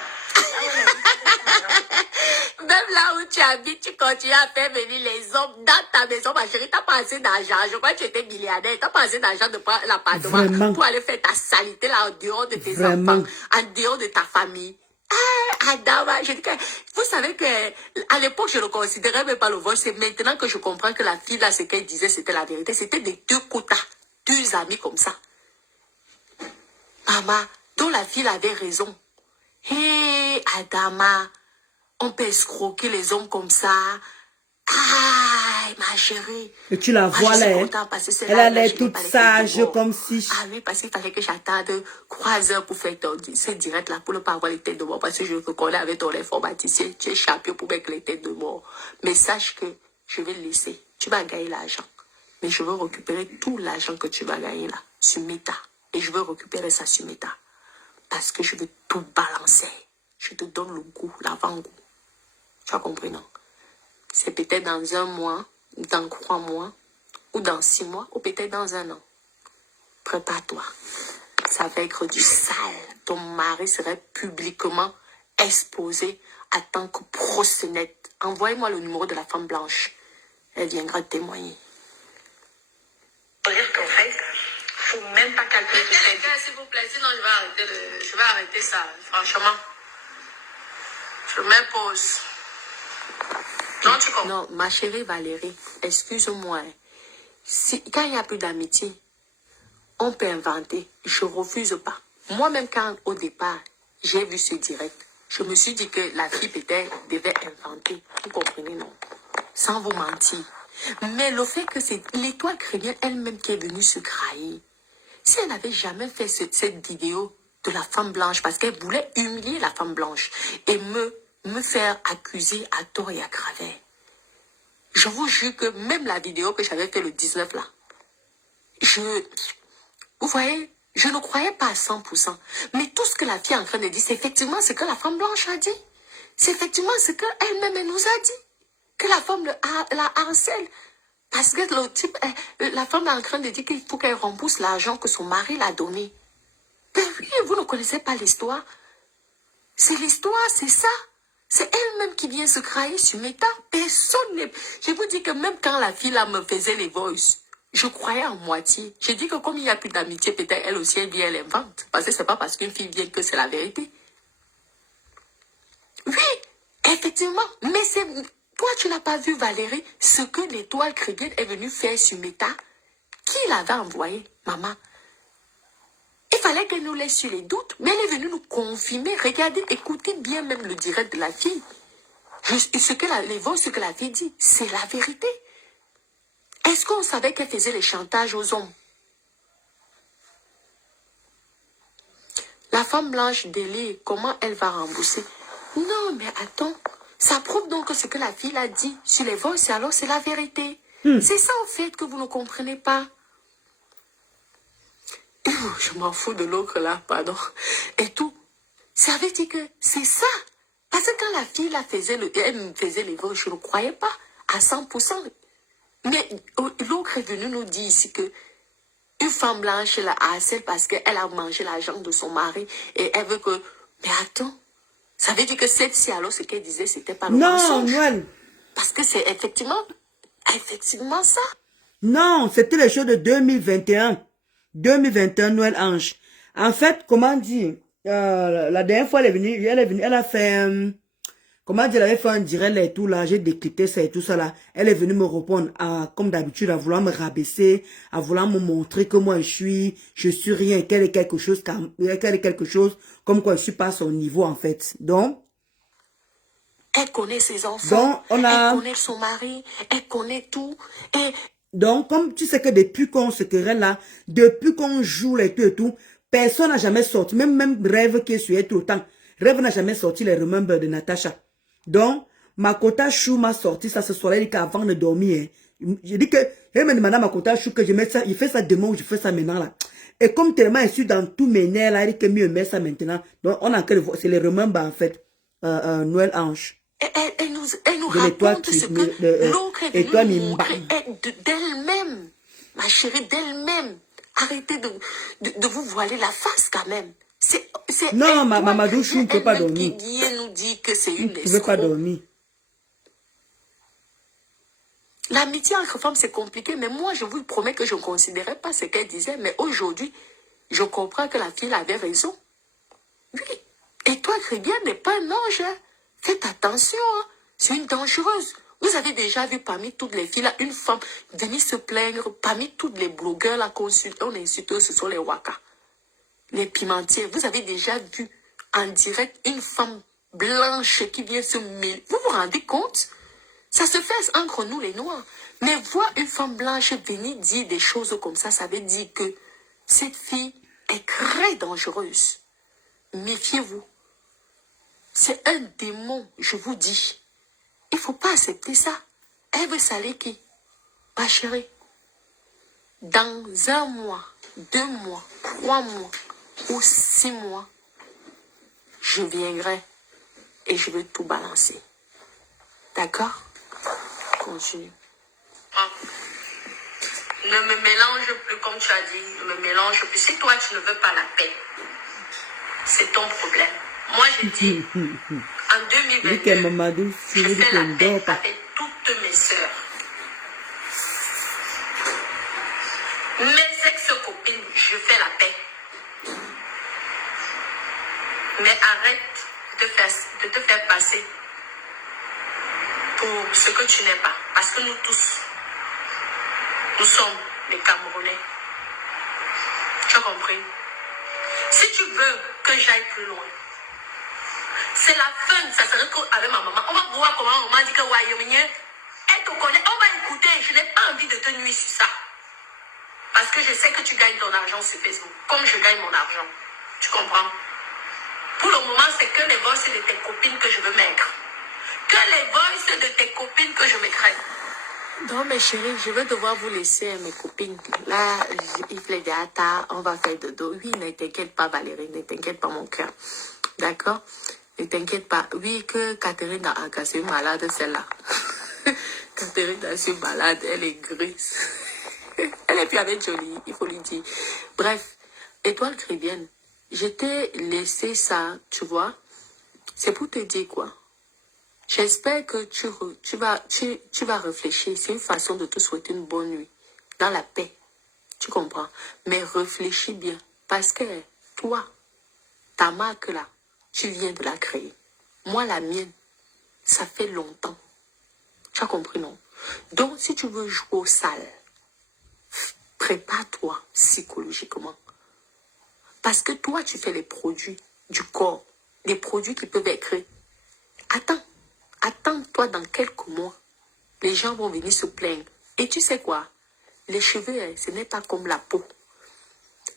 Même là où tu habites, tu continues à faire venir les hommes dans ta maison, ma chérie. T'as pas assez d'argent. Je crois que tu étais milliardaire. T'as pas assez d'argent de prendre l'appartement pour aller faire ta saleté là en dehors de tes enfants, en dehors de ta famille. Ah, Adama, je dis que, vous savez que, à l'époque, je ne considérais même pas le vol. C'est maintenant que je comprends que la fille là, ce qu'elle disait, c'était la vérité. C'était des deux quotas, deux amis comme ça. Maman, dont la fille avait raison. Hé, Adama, on peut escroquer les hommes comme ça. Ah, Aïe, ma chérie. Et tu la Moi, vois je suis là, contente parce que c'est elle là, a là, l'air je n'ai toute pas les sage fêtes de mort. comme si... Ah oui, parce qu'il fallait que j'attende 3 heures pour faire ce direct-là, pour ne pas avoir les têtes de mort. Parce que je reconnais avec ton informaticien, tu es champion pour mettre les têtes de mort. Mais sache que je vais le laisser. Tu vas gagner l'argent. Mais je veux récupérer tout l'argent que tu vas gagner là, sur Meta. Et je veux récupérer ça sur Meta. Parce que je veux tout balancer. Je te donne le goût, l'avant-goût. Tu as compris, non? C'est peut-être dans 1 mois, dans 3 mois, ou dans 6 mois, ou peut-être dans 1 an. Prépare-toi. Ça va être du sale. Ton mari serait publiquement exposé en tant que proxénète. Envoyez-moi le numéro de la femme blanche. Elle viendra témoigner. Pour dire qu'en fait, faut même pas calculer tout ça. S'il vous plaît, sinon je vais arrêter ça, franchement. Je m'impose. Non, tu comprends? Non, ma chérie Valérie, excuse-moi. Quand il n'y a plus d'amitié, on peut inventer. Je refuse pas. Moi-même, quand au départ, j'ai vu ce direct, je me suis dit que la fille peut-être devait inventer. Vous comprenez, non? Sans vous mentir. Mais le fait que c'est l'étoile chrétienne elle-même qui est venue se trahir. Si elle n'avait jamais fait cette vidéo de la femme blanche, parce qu'elle voulait humilier la femme blanche et me faire accuser à tort et à travers. Je vous jure que même la vidéo que j'avais fait le 19 là, vous voyez, je ne croyais pas à 100%. Mais tout ce que la fille est en train de dire, c'est effectivement ce que la femme blanche a dit. C'est effectivement ce qu'elle-même elle nous a dit. Que la femme la harcèle. Parce que le type, la femme est en train de dire qu'il faut qu'elle rembourse l'argent que son mari l'a donné. Ben oui, vous ne connaissez pas l'histoire. C'est l'histoire, c'est ça. C'est elle-même qui vient se crailler sur Meta. Personne n'est... Je vous dis que même quand la fille là me faisait les voices, je croyais en moitié. J'ai dit que comme il n'y a plus d'amitié, peut-être elle aussi, elle vient, elle invente. Parce que c'est pas parce qu'une fille vient que c'est la vérité. Oui, effectivement. Mais c'est... Toi, tu n'as pas vu, Valérie, ce que l'étoile chrétienne est venue faire sur Meta. Qui l'avait envoyé, maman? Il fallait qu'elle nous laisse sur les doutes, mais elle est venue nous confirmer. Regardez, écoutez bien même le direct de la fille. Les voix, ce que la fille dit, c'est la vérité. Est-ce qu'on savait qu'elle faisait les chantages aux hommes? La femme blanche délire, comment elle va rembourser? Non, mais attends. Ça prouve donc que ce que la fille a dit sur les voix, alors c'est la vérité. C'est ça, en fait, que vous ne comprenez pas. Je m'en fous de l'autre là, pardon. Et tout. Ça veut dire que c'est ça. Parce que quand la fille là elle me faisait les voix, je ne croyais pas à 100%. Mais l'autre est venu nous dire ici que une femme blanche la harcèle parce qu'elle a mangé l'argent de son mari et elle veut que... Mais attends, ça veut dire que celle-ci, alors ce qu'elle disait, c'était pas le mensonge. Non, Noël. Parce que c'est effectivement ça. Non, c'était les choses de 2021. 2021, Noël Ange. En fait, comment dire, la dernière fois, elle est venue, elle a fait, comment dire, elle avait fait un direct et tout là, j'ai décrypté ça et tout ça là. Elle est venue me répondre, comme d'habitude, à vouloir me rabaisser, à vouloir me montrer que moi je suis rien, qu'elle est quelque chose, comme quoi je suis pas à son niveau en fait. Donc, elle connaît ses enfants, elle connaît son mari, elle connaît tout. Donc, comme tu sais que depuis qu'on se querelle là, depuis qu'on joue et tout, personne n'a jamais sorti, même Rêve qui est sur elle tout le temps. Rêve n'a jamais sorti les Remember de Natacha. Donc, Makota Chou m'a sorti ça ce soir-là, il dit qu'avant de dormir, j'ai dit que, elle me demande à Makota Chou que je mette ça, il fait ça demain ou je fais ça maintenant là. Et comme tellement je suis dans tous mes nerfs là, il dit que mieux mettre ça maintenant. Donc, on a que c'est les Remember en fait, Noël Ange. Elle nous raconte ce que l'autre est venu nous montrer d'elle-même. Ma chérie, d'elle-même. Arrêtez de vous voiler la face quand même. Non, Mamadou Chou ne peut pas dormir. Qui nous dit que c'est une escroc. Tu ne peux pas dormir. L'amitié entre femmes, c'est compliqué, mais moi, je vous promets que je ne considérais pas ce qu'elle disait. Mais aujourd'hui, je comprends que la fille avait raison. Oui. Et toi, Crébien n'est pas un ange. Hein. Faites attention. Hein. C'est une dangereuse. Vous avez déjà vu parmi toutes les filles, là, une femme venir se plaindre. Parmi toutes les blogueurs, là, on insulte, ce sont les wakas. Les pimentiers. Vous avez déjà vu en direct une femme blanche qui vient se mêler. Vous vous rendez compte? Ça se fait entre nous les Noirs. Mais voir une femme blanche venir dire des choses comme ça veut dire que cette fille est très dangereuse. Méfiez-vous. C'est un démon, je vous dis. Il ne faut pas accepter ça. Elle veut saler qui? Ma chérie. Dans 1 mois, 2 mois, 3 mois ou 6 mois, je viendrai et je vais tout balancer. D'accord? Continue. Ne me mélange plus comme tu as dit. Ne me mélange plus. Si toi, tu ne veux pas la paix, c'est ton problème. Moi, j'ai dit, en 2022, je fais la paix avec toutes mes sœurs. Mes ex-copines, je fais la paix. Mais arrête de te faire passer pour ce que tu n'es pas. Parce que nous tous, nous sommes des Camerounais. Tu as compris? Si tu veux que j'aille plus loin, c'est la fin. Ça serait qu'avec ma maman, on va voir comment on m'a dit que elle te connaît. On va écouter. Je n'ai pas envie de te nuire sur ça. Parce que je sais que tu gagnes ton argent sur Facebook. Comme je gagne mon argent. Tu comprends? Pour le moment, c'est que les voices de tes copines que je veux mettre. Que les voices de tes copines que je mettrai. Non, mes chéris, je vais devoir vous laisser, mes copines. Là, il fait déjà tard, on va faire de dos. Oui, ne t'inquiète pas, Valérie, ne t'inquiète pas, mon cœur. D'accord? Ne t'inquiète pas. Oui, que Catherine a cassé une malade, celle-là. Catherine a su malade, elle est grise. Elle est plus avec Jolie, il faut lui dire. Bref, étoile chrétienne, je t'ai laissé ça, tu vois. C'est pour te dire quoi? J'espère que tu vas réfléchir. C'est une façon de te souhaiter une bonne nuit. Dans la paix. Tu comprends? Mais réfléchis bien. Parce que toi, ta marque là, tu viens de la créer. Moi, la mienne, ça fait longtemps. Tu as compris, non? Donc, si tu veux jouer au sale, prépare-toi psychologiquement. Parce que toi, tu fais les produits du corps. Les produits qui peuvent être... Attends-toi dans quelques mois. Les gens vont venir se plaindre. Et tu sais quoi? Les cheveux, ce n'est pas comme la peau.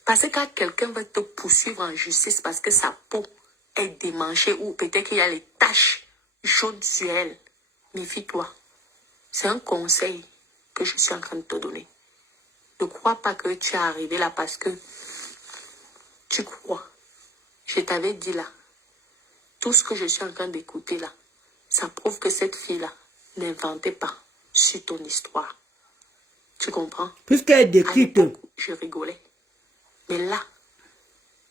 Parce que quand quelqu'un va te poursuivre en justice parce que sa peau est démanchée ou peut-être qu'il y a les taches jaunes sur elle, méfie-toi. C'est un conseil que je suis en train de te donner. Ne crois pas que tu es arrivé là parce que tu crois. Je t'avais dit là, tout ce que je suis en train d'écouter là, ça prouve que cette fille-là n'inventait pas sur ton histoire. Tu comprends? Puisqu'elle est décrite. Je rigolais. Mais là,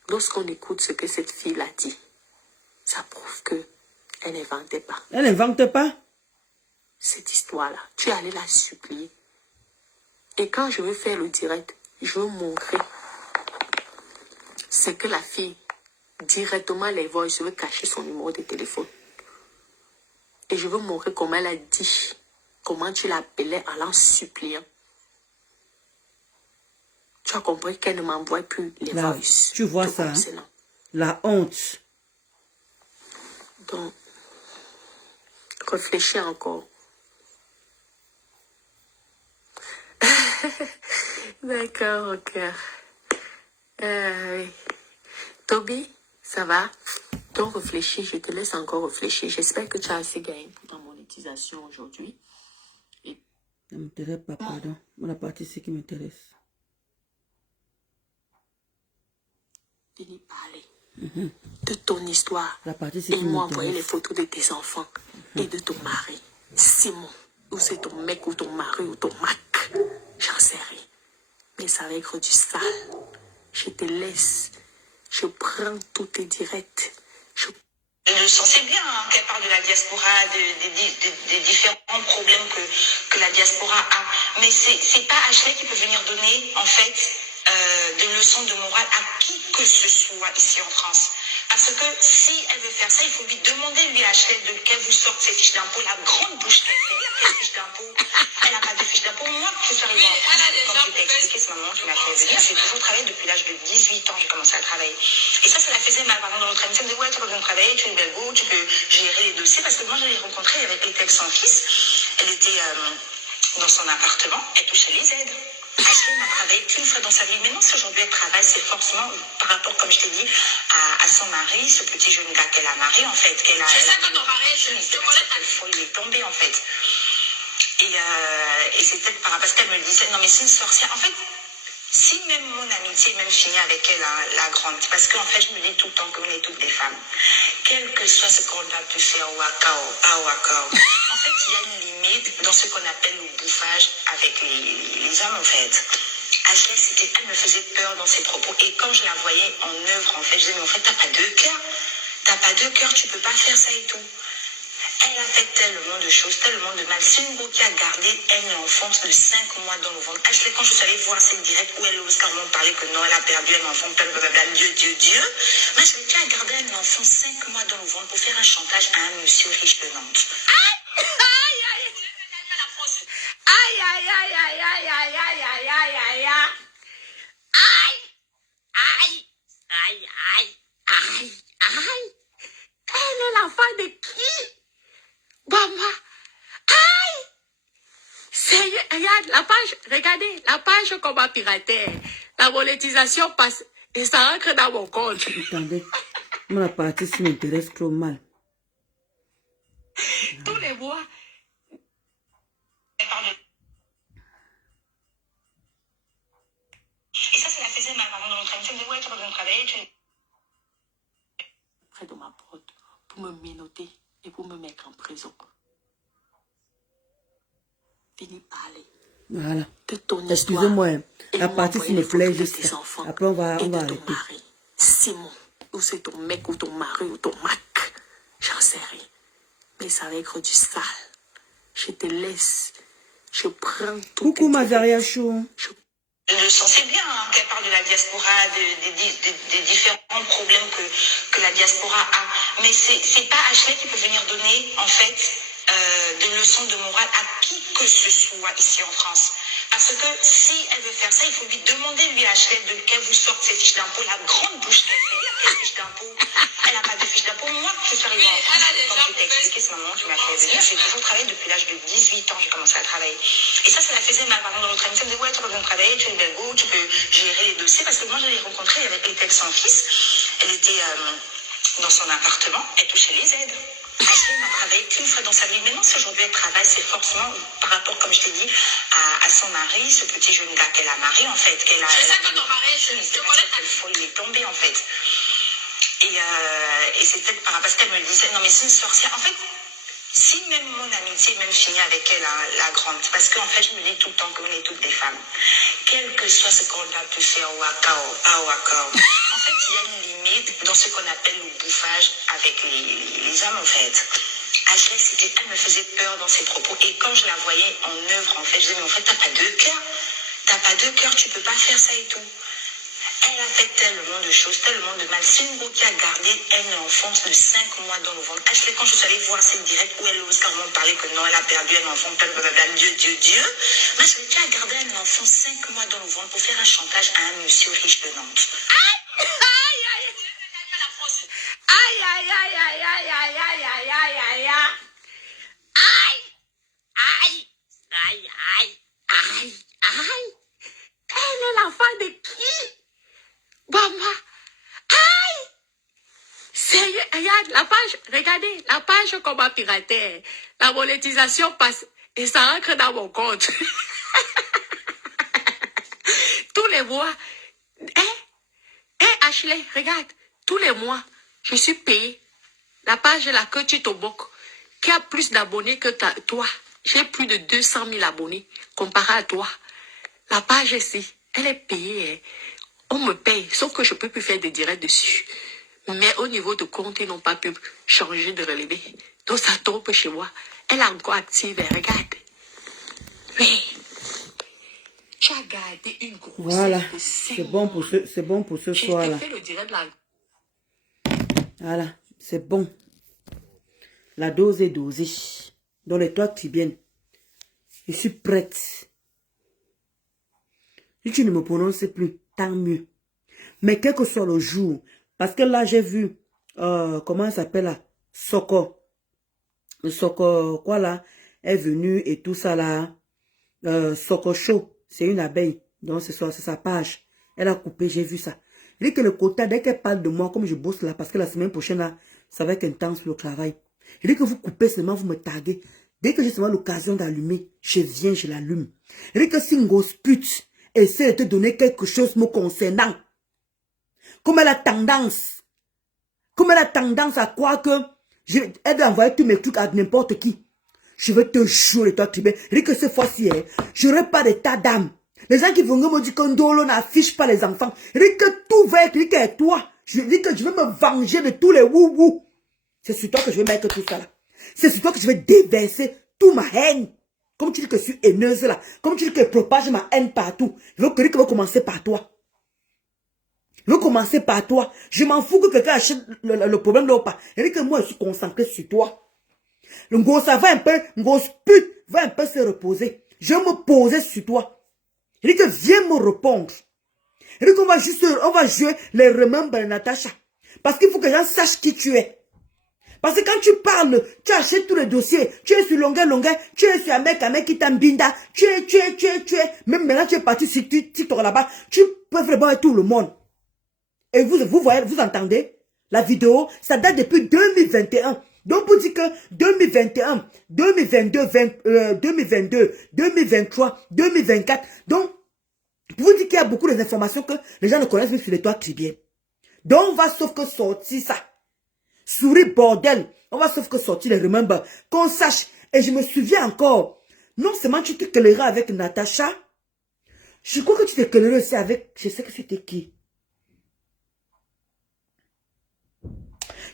lorsqu'on écoute ce que cette fille-là dit, ça prouve qu'elle n'inventait pas. Elle n'invente pas. Cette histoire-là, tu es allé la supplier. Et quand je veux faire le direct, je veux montrer ce que la fille, directement les voix, je veux cacher son numéro de téléphone. Et je veux montrer comment elle a dit, comment tu l'appelais en l'en suppliant. Tu as compris qu'elle ne m'envoie plus les voices. Tu vois ça, hein? La honte. Donc, réfléchis encore. D'accord, ok. Toby, ça va? Donc réfléchis, je te laisse encore réfléchir. J'espère que tu as assez gagné pour ta monétisation aujourd'hui. Et... Ça ne m'intéresse pas, pardon. Moi, la partie, c'est qui m'intéresse. Venez parler de ton histoire. La partie, c'est et qui moi m'intéresse. envoyer les photos de tes enfants et de ton mari. Simon, ou c'est ton mec, ou ton mari, ou ton Mac. J'en sais rien. Mais ça va être du sale. Je te laisse. Je prends tous tes directs. Je le sens. C'est bien hein, qu'elle parle de la diaspora, des différents problèmes que la diaspora a. Mais c'est pas Ashley qui peut venir donner, en fait, des leçons de morale à qui que ce soit ici en France. Parce que si elle veut faire ça, il faut lui demander, lui, à Ashley, de qu'elle vous sorte ses fiches d'impôt. La grande bouche qu'elle fait, les fiches d'impôt. Elle n'a pas de fiches d'impôt. Moi, je suis arrivée en France, comme je t'ai expliqué, c'est maman qui m'a fait venir. J'ai toujours travaillé depuis l'âge de 18 ans, j'ai commencé à travailler. Et ça la faisait mal. Par exemple, dans notre émission, elle me disait, ouais, tu peux venir travailler, tu es une belle go, tu peux gérer les dossiers. Parce que moi, je l'ai rencontrée avec Etex, son fils. Elle était dans son appartement, elle touchait les aides. Ashley n'a travaillé qu'une fois dans sa vie. Maintenant, si aujourd'hui elle travaille, c'est forcément par rapport, comme je t'ai dit, à son mari, ce petit jeune gars qu'elle a marié, en fait. Je sais que ton mari, je connais ta folle, il est tombé, en fait. Et c'est peut-être par rapport, parce qu'elle me disait, non mais c'est une sorcière. En fait, si même mon amitié est même finie avec elle, hein, la grande, parce qu'en fait, je me dis tout le temps qu'on est toutes des femmes. Quel que soit ce qu'on a pu faire au Wakao, en fait, il y a une limite dans ce qu'on appelle le bouffage avec les hommes, en fait. Ashley, elle me faisait peur dans ses propos. Et quand je la voyais en œuvre, en fait, je disais, mais en fait, t'as pas deux cœurs. T'as pas deux cœurs, tu peux pas faire ça et tout. Elle a fait tellement de choses, tellement de mal. C'est une go qui a gardé un enfant de 5 mois dans le ventre. Ashley, quand je suis allée voir cette direct où elle ose carrément parler que non, elle a perdu un enfant, blablabla, Dieu. Mais Ashley, tu as gardé un enfant 5 mois dans le ventre pour faire un chantage à un monsieur riche de Nantes. Elle est l'enfant de qui? Maman. Aïe! Seigneur, regarde la page, regardez, la page qu'on m'a piraté. La monétisation passe et ça rentre dans mon compte. Attendez, moi la partie ça m'intéresse trop mal. Tous les mois. Et ça la faisait ma maman dans notre émission. Elle me disait, ouais, tu vas bien travailler, Près de ma porte pour me menotter et pour me mettre en prison. Finis parler. Voilà. De ton Excusez-moi, histoire. la partie s'il me plaît juste. Après on va et de arrêter. ton mari, Simon, ou c'est ton mec ou ton mari ou ton mac, j'en sais rien. Mais ça va être du sale. Je te laisse. Je prends tout. Coucou Mazaria Chou. Je le sentais bien hein, qu'elle parle de la diaspora, des différents problèmes que la diaspora a. Mais c'est pas Ashley qui peut venir donner, en fait, des leçons de morale à qui que ce soit ici en France. Parce que si elle veut faire ça, il faut lui demander, lui, Ashley, de qu'elle vous sorte ses fiches d'impôt, la grande bouche qu'elle fait. Quelle fiche d'impôt? Elle n'a pas de fiche d'impôt. Moi, je suis arrivée en France, comme je t'ai expliqué, c'est maman qui m'a fait venir. J'ai toujours travaillé depuis l'âge de 18 ans, j'ai commencé à travailler. Et ça la faisait mal. Par exemple, dans notre émission, elle me disait, ouais, tu peux bien travailler, tu es une belle go, tu peux gérer les dossiers. Parce que moi, je l'ai rencontrée, elle était avec son fils. Elle était dans son appartement, elle touchait les aides. Ashley n'a travaillé qu'une fois dans sa vie. Maintenant, si aujourd'hui elle travaille, c'est forcément par rapport, comme je t'ai dit, à son mari, ce petit jeune gars qu'elle a marié, en fait. Je sais que ton mari, je connais ta folle, il est tombé, en fait. Et c'est peut-être par rapport, parce qu'elle me disait, non mais c'est une sorcière. En fait, si même mon amitié est même finie avec elle, hein, la grande, parce qu'en fait, je me dis tout le temps qu'on est toutes des femmes. Quel que soit ce qu'on a pu faire au Wakao, en fait, il y a une limite dans ce qu'on appelle le bouffage avec les hommes, en fait. Ashley, elle me faisait peur dans ses propos. Et quand je la voyais en œuvre, en fait, je disais, mais en fait, t'as pas deux cœurs. T'as pas deux cœurs, tu peux pas faire ça et tout. Elle a fait tellement de choses, tellement de mal. C'est une go qui a gardé un enfant de 5 mois dans le ventre. Ashley, quand je suis allée voir cette direct où elle ose carrément parler que non, elle a perdu un enfant, blablabla, Dieu. Mais Ashley, tu as gardé un enfant 5 mois dans le ventre pour faire un chantage à un monsieur riche de Nantes. Elle est l'enfant de qui? Maman. Aïe! Seigneur, regarde la page, regardez, la page qu'on m'a piraté. La monétisation passe et ça rentre dans mon compte. Tous les mois. Ashley, regarde, tous les mois, je suis payée. La page là que tu te moques, qui a plus d'abonnés que toi. J'ai plus de 200 000 abonnés comparé à toi. La page ici, elle est payée. Hein. On me paye, sauf que je ne peux plus faire des directs dessus. Mais au niveau de compte, ils n'ont pas pu changer de relevé. Donc ça tombe chez moi. Elle est encore active, regarde. Mais, tu as gardé une grosse. Voilà, c'est bon pour ce soir-là. Fait le direct là. Voilà, c'est bon. La dose est dosée. Dans les trois tibiennes. Je suis prête. Si tu ne me prononces plus, tant mieux. Mais quel que soit le jour, parce que là j'ai vu, comment elle s'appelle là, Soko, quoi là, est venue et tout ça là. Sokocho, c'est une abeille. Donc c'est sa page. Elle a coupé, j'ai vu ça. Il dit que le quota, dès qu'elle parle de moi, comme je bosse là, parce que la semaine prochaine là, ça va être intense le travail. Il dit que vous coupez seulement, vous me taguez. Dès que j'ai seulement l'occasion d'allumer, je viens, je l'allume. Il dit que si une grosse pute essaie de te donner quelque chose me concernant, comme elle a tendance à croire que elle doit envoyer tous mes trucs à n'importe qui, je vais te jurer, toi, Tribé. Il dit que cette fois-ci, je n'aurai pas d'état d'âme. Les gens qui vont me dire que Ndolo n'affiche pas les enfants. Il dit que tout va être, il dit que toi, je dis que je vais me venger de tous les wou-wou. C'est sur toi que je vais mettre tout ça là. C'est sur toi que je vais déverser toute ma haine. Comme tu dis que je suis haineuse là. Comme tu dis que je propage ma haine partout. Je veux que commencer par toi. Je veux commencer par toi. Je m'en fous que quelqu'un achète le problème là ou pas. Il dit que moi je suis concentré sur toi. Le gros ça va un peu, le gros pute va un peu se reposer. Je vais me poser sur toi. Il dit que viens me répondre. Il dit qu'on va jouer les remembers de Natacha. Parce qu'il faut que les gens sachent qui tu es. Parce que quand tu parles, tu achètes tous les dossiers, tu es sur longueur, tu es sur un mec qui t'embinda, tu es. Même maintenant tu es parti sur TikTok là-bas, tu peux vraiment être tout le monde. Et vous voyez, vous entendez, la vidéo, ça date depuis 2021. Donc, pour dire que 2021, 2022, 2022, 2023, 2024, donc, pour vous dire qu'il y a beaucoup d'informations que les gens ne connaissent pas sur les toits tribiens. Donc, on va sauf que sortir ça. Souris bordel. On va sauf que sortir les remembers. Qu'on sache. Et je me souviens encore. Non seulement tu te querelleras avec Natacha. Je crois que tu te querelleras aussi avec... Je sais que c'était qui.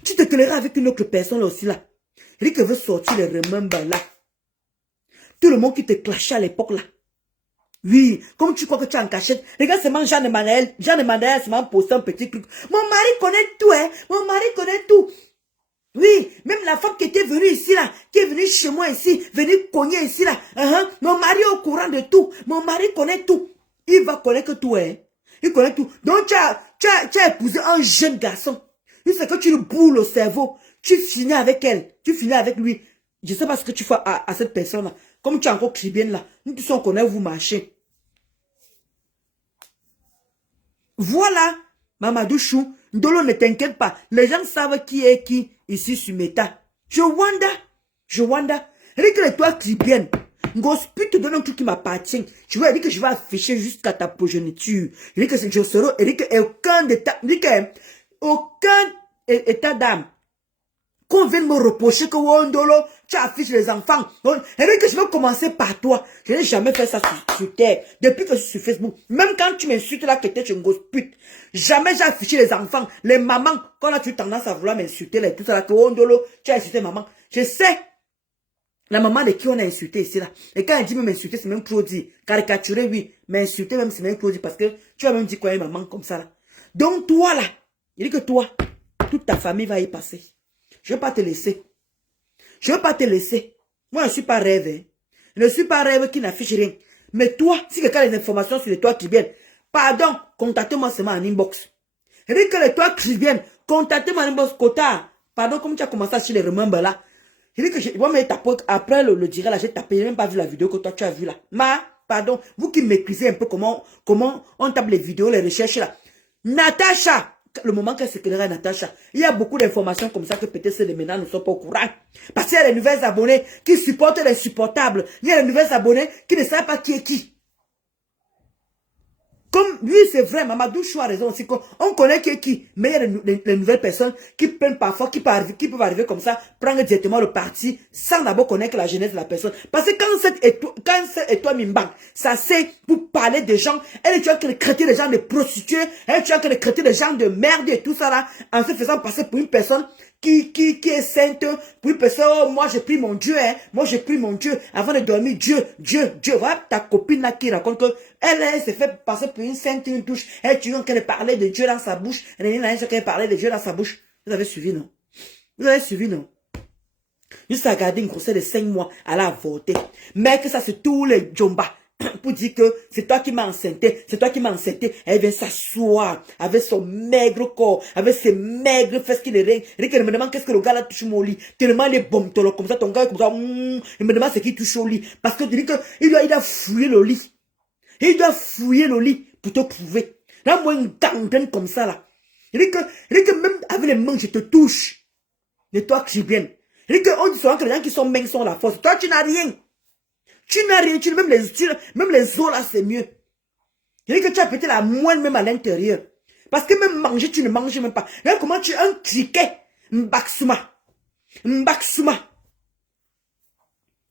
Tu te querelleras avec une autre personne là aussi là. Il dit que veut sortir les remembers là. Tout le monde qui te clashait à l'époque là. Oui, comme tu crois que tu es en cachette. Regarde seulement Jean Emmanuel seulement posté un petit truc. Mon mari connaît tout, hein. Mon mari connaît tout. Oui, même la femme qui était venue ici là, qui est venue chez moi ici, venue cogner ici là. Mon mari est au courant de tout. Mon mari connaît tout. Il va connaître tout, hein. Il connaît tout. Donc tu as épousé un jeune garçon. Il sait que tu lui boules le cerveau. Tu finis avec elle. Tu finis avec lui. Je sais pas ce que tu fais à cette personne-là. Comme tu es encore cribienne là. Nous tous on connaît vous marcher. Voilà. Mamadou Chou. Ndolo ne t'inquiète pas. Les gens savent qui est qui ici sur Meta. Je wonder. Elle dit que toi cribienne. Ngospi te donne un truc qui m'appartient. Tu vois, elle dit que je vais afficher jusqu'à ta progéniture. Elle dit que je serai. Elle dit que aucun état d'âme. Qu'on vienne me reprocher que Wondolo, tu affiches les enfants. Elle dit que je vais commencer par toi. Je n'ai jamais fait ça sur terre. Depuis que je suis sur Facebook. Même quand tu m'insultes là que tu es une grosse pute. Jamais j'ai affiché les enfants. Les mamans. Quand là tu as tendance à vouloir m'insulter là, tout ça là, que Wondolo, tu as insulté maman. Je sais. La maman de qui on a insulté ici là. Et quand elle dit m'insulter, c'est même trop dit. Caricaturer, oui. Mais insulter même, c'est même trop dit. Parce que tu as même dit quoi une maman comme ça là. Donc toi là. Il dit que toi, toute ta famille va y passer. Je ne vais pas te laisser. Je ne vais pas te laisser. Moi, je ne suis pas rêve. Hein. Je ne suis pas rêve qui n'affiche rien. Mais toi, si quelqu'un a des informations sur les toits qui viennent, pardon, contactez-moi seulement en inbox. Je dis que les toits qui viennent, contactez-moi en inbox, Kota. Pardon, comme tu as commencé à acheter les remembers là. Je dis que moi, mais après le direct là, j'ai tapé, je n'ai même pas vu la vidéo que toi tu as vu là. Pardon, vous qui maîtrisez un peu comment on tape les vidéos, les recherches là. Natacha. Le moment qu'elle se créera Natacha, il y a beaucoup d'informations comme ça que peut-être les ménages ne sont pas au courant. Parce qu'il y a les nouvelles abonnés qui supportent les insupportables. Il y a les nouvelles abonnés qui ne savent pas qui est qui. Comme lui, c'est vrai, Mamadou Chou a raison aussi. On connaît qui est qui. Mais il y a les nouvelles personnes qui prennent parfois, qui peuvent arriver comme ça, prendre directement le parti sans d'abord connaître la jeunesse de la personne. Parce que quand cette étoile Mimbang, ça c'est pour parler des gens, elle est en train de traiter les gens de prostituées, elle est en train de traiter les gens de merde et tout ça là, en se faisant passer pour une personne qui est sainte, pour une personne, oh, moi j'ai pris mon Dieu, hein, moi j'ai pris mon Dieu, avant de dormir, Dieu. Voilà ta copine là qui raconte que elle s'est fait passer pour une sainte, une touche, elle est en train de parler de Dieu dans sa bouche, elle est en train de parler de Dieu dans sa bouche. Vous avez suivi, non? Vous avez suivi, non? Juste à garder une grossesse de 5 mois, elle a avorté. Mais que ça c'est tous les Djomba, pour dire que c'est toi qui m'as enceinté, c'est toi qui m'as enceinté. Elle vient s'asseoir avec son maigre corps, avec ses maigres fesses qui les règnent. Elle me demande qu'est-ce que le gars là touche mon lit. Tellement il est bon, comme ça, ton gars est comme ça. Il me demande ce qu'il touche au lit. Parce que tu dis qu'il doit fouiller le lit. Il doit fouiller le lit pour te prouver. Là, moi, une gangrène comme ça, là. Il dit que même avec les mains, je te touche. Et toi, qui viens. Il dit qu'on dit souvent que les gens qui sont mains sont la force. Toi, tu n'as rien. Tu n'as rien. Même les os, là, c'est mieux. Il dit que tu as pété la moelle même à l'intérieur. Parce que même manger, tu ne manges même pas. Là, comment tu as un criquet. Mbaksuma.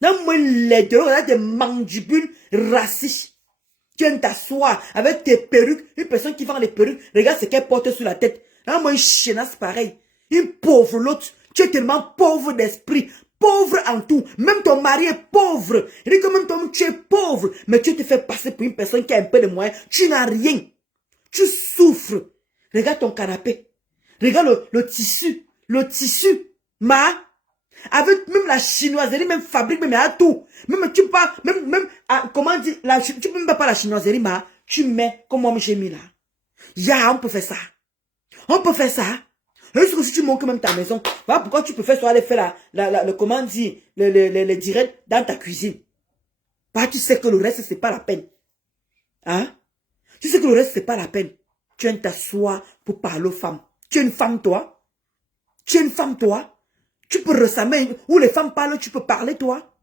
Là, moi, les deux, là, des mandibules racistes. Tu viens t'asseoir avec tes perruques. Une personne qui vend les perruques, regarde ce qu'elle porte sur la tête. Là, moi, une chenasse pareil. Une pauvre l'autre. Tu es tellement pauvre d'esprit. Pauvre en tout. Même ton mari est pauvre. Il dit que même toi, tu es pauvre. Mais tu te fais passer pour une personne qui a un peu de moyens. Tu n'as rien. Tu souffres. Regarde ton canapé. Regarde le tissu. Le tissu. Avec même la chinoiserie, même fabrique, même à tout. Même tu pas, même, comment dire, tu peux même pas la chinoiserie, tu mets comme moi j'ai mis là. On peut faire ça. On peut faire ça. Est-ce que si tu montes même ta maison, voilà pourquoi tu peux faire aller faire le comment dire, le direct dans ta cuisine. Bah, tu sais que le reste, c'est pas la peine. Hein? Tu sais que le reste, c'est pas la peine. Tu viens t'asseoir pour parler aux femmes. Tu es une femme, toi? Tu es une femme, toi? Tu peux ressembler, où les femmes parlent, tu peux parler, toi.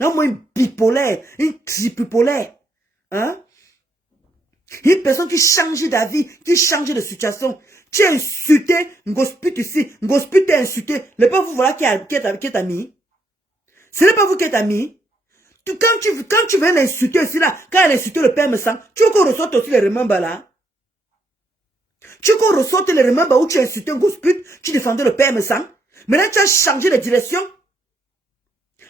Non, moi, une bipolaire, une tripolaire. Hein? Une personne qui change d'avis, qui change de situation. Tu es insulté, Ngosput ici. Ngosput t'es insulté. Le pas vous voilà qui est ami. Ce n'est pas vous qui êtes ami. Quand tu viens l'insulter ici, là, quand elle insulte le père me sent, tu veux qu'on ressorte aussi les remembers là? Tu veux qu'on ressorte les remembers où tu insultais Ngosput, tu défendais le père me sent? Maintenant, tu as changé de direction.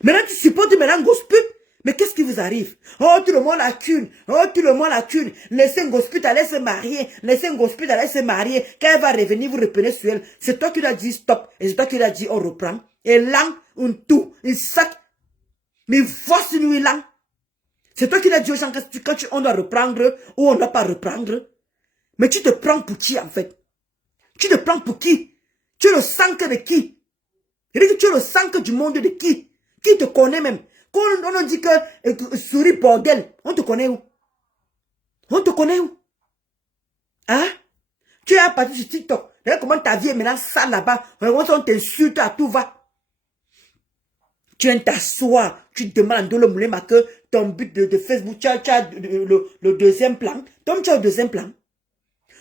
Maintenant, tu supportes maintenant Ngosput. Mais qu'est-ce qui vous arrive? Oh, tout le monde la cune. Oh, tout le monde la cune. Laissez Ngosput aller se marier. Laissez Ngosput aller se marier. Quand elle va revenir, vous reprenez sur elle. C'est toi qui lui as dit stop. Et c'est toi qui lui as dit on reprend. Et là, on tout. Il sac. Mais voici nous là. C'est toi qui lui as dit aux gens quand on doit reprendre ou on ne doit pas reprendre. Mais tu te prends pour qui en fait? Tu te prends pour qui? Tu es le sang de qui? Il dit que tu es le sang du monde de qui? Qui te connaît même? Quand on dit que souris bordel, on te connaît où? On te connaît où? Hein? Tu es à partir sur TikTok. Regarde comment ta vie est maintenant sale là-bas. On t'insulte à tout va. Tu viens t'asseoir. Tu demandes à le moulin que ton but de Facebook, tu as le deuxième plan. Donc tu as le deuxième plan.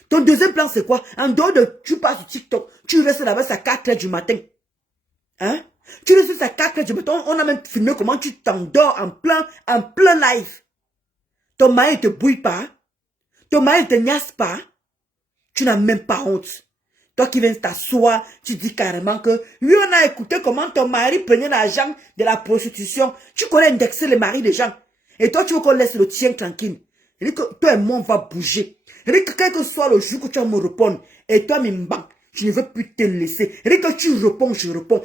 Ton deuxième plan c'est quoi? En dehors de tu passes sur TikTok, tu restes là-bas à 4 h du matin. Hein? Tu restes à 4 h du matin. On a même filmé comment tu t'endors en plein live. Ton mari ne te bouille pas. Ton mari ne te niasse pas. Tu n'as même pas honte. Toi qui viens t'asseoir, tu dis carrément que oui, on a écouté comment ton mari prenait l'argent de la prostitution. Tu connais indexer les maris des gens. Et toi, tu veux qu'on laisse le tien tranquille. Il dit que toi et moi, on va bouger. Il dit que quel que soit le jour que tu vas me répondre, et toi, Mimban, je ne veux plus te laisser. Il dit que tu réponds, je réponds.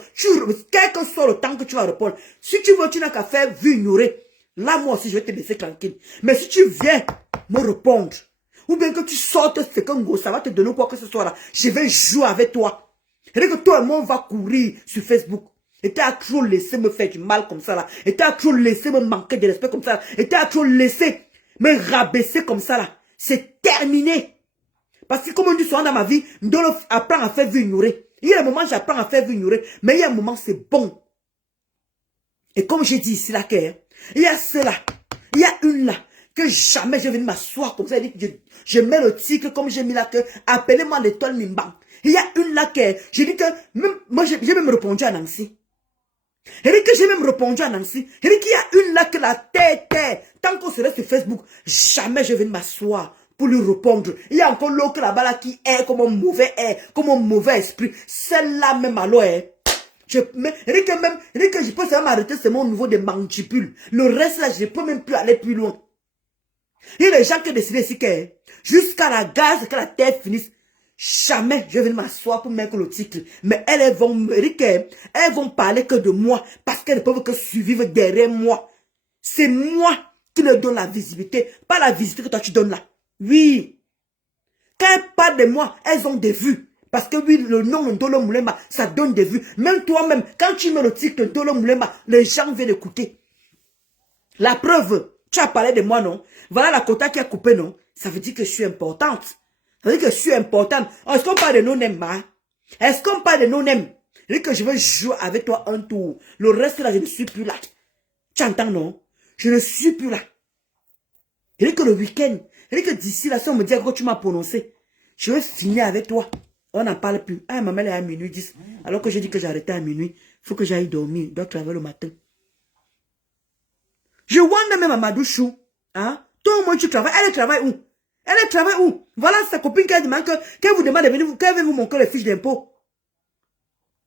Quel que soit le temps que tu vas répondre. Si tu veux, tu n'as qu'à faire vue ignorer. Là, moi aussi, je vais te laisser tranquille. Mais si tu viens me répondre, ou bien que tu sortes ce que ça va te donner quoi que ce soit là, je vais jouer avec toi. Il dit que toi et moi, on va courir sur Facebook. Et tu as trop laissé me faire du mal comme ça là. Et tu as trop laissé me manquer de respect comme ça là. Et tu as trop laissé me rabaisser comme ça là. C'est terminé. Parce que comme on dit souvent dans ma vie, je dois apprendre à faire vue ignorer. Il y a un moment j'apprends à faire vue ignorer. Mais il y a un moment c'est bon. Et comme j'ai dit ici là, il y a cela. Il y a une là. Que jamais je viens m'asseoir comme ça. Je mets le titre comme j'ai mis là que appelez-moi l'étoile Mimban. Il y a une là que j'ai dit que même, moi j'ai même répondu à Nancy. Il dit que j'ai même répondu à Nancy. Il dit qu'il y a une là que la tête, tant qu'on se reste sur Facebook, jamais je viens m'asseoir pour lui répondre. Il y a encore l'autre là-bas là qui est comme un mauvais air, comme un mauvais esprit. Celle-là même alors il dit que je peux seulement m'arrêter seulement au niveau des mandibules. Le reste là, je ne peux même plus aller plus loin. Il y a des gens qui décident ici que jusqu'à la gaz, que la terre finisse, jamais je vais m'asseoir pour mettre le titre. Mais elles vont parler que de moi parce qu'elles ne peuvent que survivre derrière moi. C'est moi qui leur donne la visibilité. Pas la visibilité que toi tu donnes là. Oui. Quand elles parlent de moi, elles ont des vues. Parce que oui, le nom de Ndolo Moulema, ça donne des vues. Même toi-même, quand tu mets le titre de Ndolo Moulema, les gens viennent écouter. La preuve, tu as parlé de moi, non? Voilà la quota qui a coupé, non? Ça veut dire que je suis importante. Ça veut dire que je suis importante. Est-ce qu'on parle de non-aime, hein? Est-ce qu'on parle de non-aime? Ça veut dire que je veux jouer avec toi un tour. Le reste là, je ne suis plus là. Tu entends, non? Je ne suis plus là. Ça veut dire que le week-end, ça veut dire que d'ici là, si on me dit que tu m'as prononcé, je vais finir avec toi. On n'en parle plus. Ah, maman, elle est à minuit 10. Alors que j'ai dit que j'arrêtais à minuit. Il faut que j'aille dormir. Je dois travailler le matin. Je vois même Mamadou Chou. Hein? Toi, au moins, tu travailles. Elle travaille où? Elle travaille où? Voilà sa copine qui a demandé qu'elle vous demande de venir, qu'elle veut vous montrer les fiches d'impôt.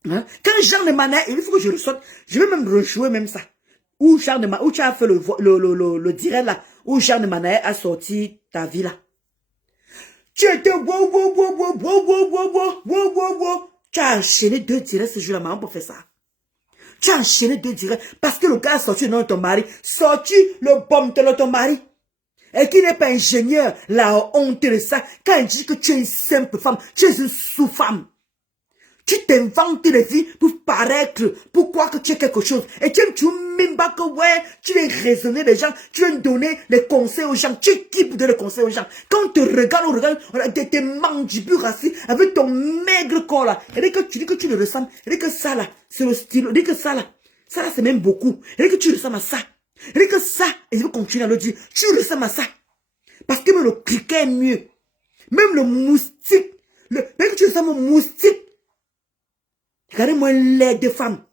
Hein? Quand Jean de Manet, il faut que je le sorte. Je vais même rejouer même ça. Où Jean de Manet, où tu as fait le direct là, où Jean de Manet a sorti ta vie là. Tu étais tu as enchaîné 2 directs ce jour-là, maman, pour faire ça. Tu as enchaîné 2 directs parce que le gars a sorti le nom de ton mari, sorti le bombe de ton mari. Et qui n'est pas ingénieur, la honte de ça, quand il dit que tu es une simple femme, tu es une sous-femme. Tu t'inventes des vies pour paraître, pour croire que tu es quelque chose. Et tu ne même pas que ouais, tu veux raisonner les gens, tu veux donner les conseils aux gens. Tu es qui pour donner les conseils aux gens? Quand on te regarde, on a tes mandibules assis avec ton maigre corps là. Et que tu dis que tu le ressembles. Et que ça là, c'est le style. Et que ça là c'est même beaucoup. Et que tu ressembles à ça. Et que ça, et je vais continuer à le dire, tu ressembles à ça. Parce que même le criquet est mieux. Même le moustique, même que tu ressembles au moustique. Regardez-moi une laide de femme.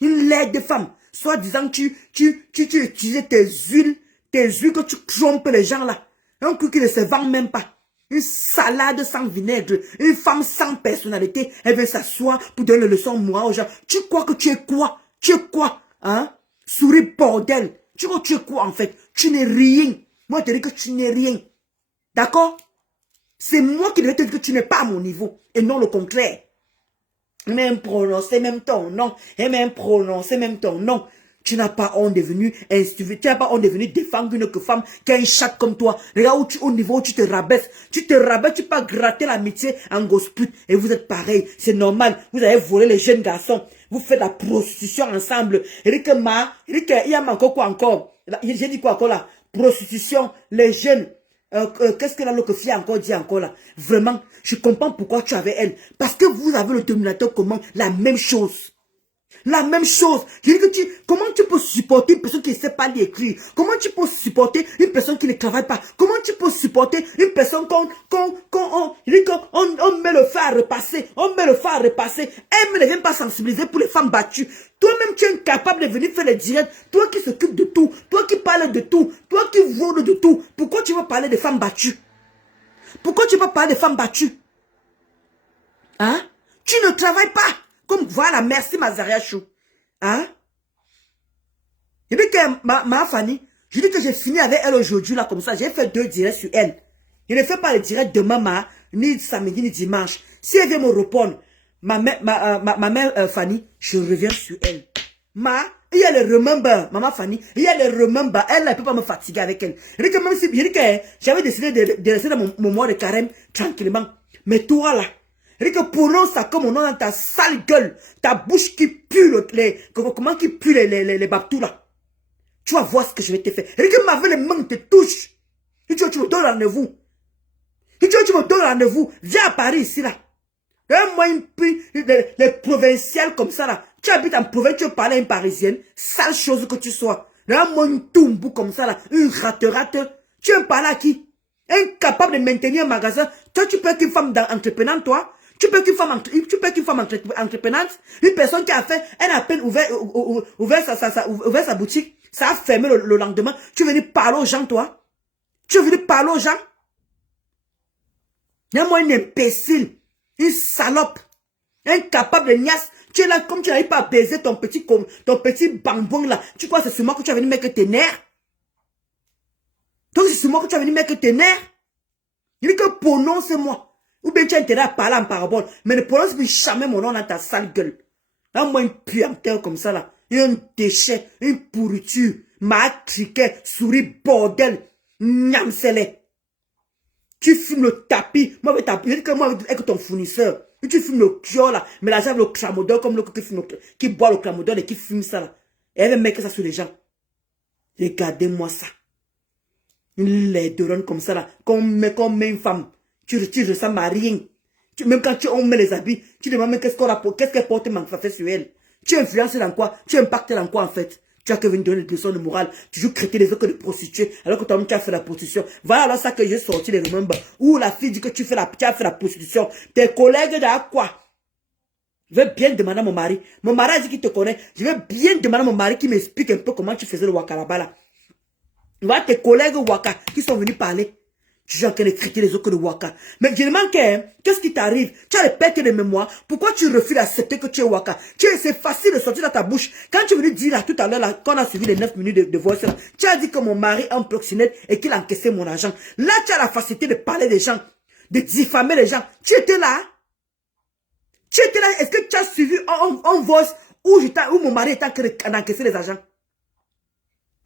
Une laide de femme. Soit disant que tu utilisais tes huiles que tu trompes les gens là. Un truc qui ne se vend même pas. Une salade sans vinaigre. Une femme sans personnalité. Elle veut s'asseoir pour donner le leçon moi aux gens. Tu crois que tu es quoi? Tu es quoi? Hein? Souris bordel. Tu crois que tu es quoi en fait? Tu n'es rien. Moi je te dis que tu n'es rien. D'accord? C'est moi qui devais te dire que tu n'es pas à mon niveau. Et non le contraire. Même prononcer même ton nom. Et même prononcer même ton nom. Tu n'as pas honte de venir défendre une autre femme qui a une chatte comme toi. Regarde au niveau où tu te rabaisses. Tu peux pas gratter l'amitié en gospel. Et vous êtes pareil. C'est normal. Vous avez volé les jeunes garçons. Vous faites la prostitution ensemble. Il y a encore quoi encore? J'ai dit quoi encore là? Prostitution, les jeunes. Qu'est-ce que l'autre fille a encore dit encore là? Vraiment, je comprends pourquoi tu avais elle. Parce que vous avez le dominateur commun, la même chose. La même chose. Je dis que comment tu peux supporter une personne qui ne sait pas lire écrire? Comment tu peux supporter une personne qui ne travaille pas? Comment tu peux supporter une personne qu'on met le feu à repasser? On met le feu à repasser. Elle ne vient pas sensibiliser pour les femmes battues. Toi-même, tu es incapable de venir faire les directs. Toi qui s'occupe de tout. Toi qui parles de tout. Toi qui vole de tout. Pourquoi tu veux parler des femmes battues? Pourquoi tu veux parler des femmes battues? Hein? Tu ne travailles pas. Comme voilà, merci Mazaria Chou. Hein? Je dis que ma Fanny, je dis que j'ai fini avec elle aujourd'hui là comme ça. J'ai fait 2 directs sur elle. Je ne fais pas les directs demain, ni samedi, ni dimanche. Si elle vient me répondre, ma mère Fanny, je reviens sur elle. Il y a le remember, maman Fanny, il y a le remember. Elle ne peut pas me fatiguer avec elle. Je dis que même si j'avais décidé de rester dans mon mois de carême tranquillement. Mais toi là, et que prononce ça comme on a dans ta sale gueule, ta bouche qui pue comment qui pue les babtous là. Tu vas voir ce que je vais te faire. Et que ma vie les mains te touche. Et tu me donnes rendez-vous. Et tu me donnes rendez-vous. Viens à Paris ici là. Moi les provinciales comme ça là. Tu habites en province, tu veux parler à une parisienne. Sale chose que tu sois. Moi une tombou comme ça là. Une rate. Tu veux parler à qui? Incapable de maintenir un magasin. Toi tu peux être une femme entreprenante toi. Tu peux qu'une femme entreprenante, une personne qui a fait, elle a à peine ouvert sa boutique, ça a fermé le lendemain. Tu veux venir parler aux gens, toi? Tu veux venir parler aux gens? Y'a-moi une imbécile, une salope, incapable de niasse. Tu es là comme tu n'arrives pas à baiser ton petit bambon là. Tu crois que c'est seulement que tu as venu mettre tes nerfs? Donc c'est seulement que tu as venu mettre tes nerfs? Il dit que prononce-moi. Ou bien tu as intérêt à parler en parabole. Mais ne prononce plus jamais mon nom dans ta sale gueule. Là, moi, une puanteur comme ça, là. Un déchet, une pourriture. Ma criquet, souris, bordel, nyamsele. Tu fumes le tapis. Moi, avec tapis, je dis que moi, avec ton fournisseur. Tu fumes le kiosque là. Mais là, j'avais le clamodol comme le qui boit le clamodol et qui fume ça là. Et elle veut mettre ça sur les gens. Regardez-moi ça. Les deux comme ça là. Quand on met une femme, tu ressembles à rien. Même quand on met les habits, tu demandes qu'est-ce qu'elle porte fait sur elle. Tu influences dans quoi? Tu impactes dans quoi en fait? Tu as que venir donner des leçons de morale. Tu joues traiter les autres de prostituées alors que toi-même tu as fait la prostitution. Voilà alors ça que j'ai sorti les remember. Où la fille dit que tu as fait la prostitution. Tes collègues d'à quoi? Je vais bien demander à mon mari. Mon mari a dit qu'il te connaît. Je vais bien demander à mon mari qui m'explique un peu comment tu faisais le waka là-bas là. Voilà tes collègues waka qui sont venus parler. Tu es en train de critiquer les autres de waka. Mais je demande qu'est-ce qui t'arrive? Tu as les pertes de mémoire. Pourquoi tu refuses d'accepter que tu es waka? C'est facile de sortir dans ta bouche. Quand tu es venu dire là, tout à l'heure, quand on a suivi les 9 minutes de voice là, tu as dit que mon mari est en proxénète et qu'il a encaissé mon argent. Là, tu as la facilité de parler des gens, de diffamer les gens. Tu étais là? Tu étais là? Est-ce que tu as suivi en voice où mon mari est en train d'encaisser les argents?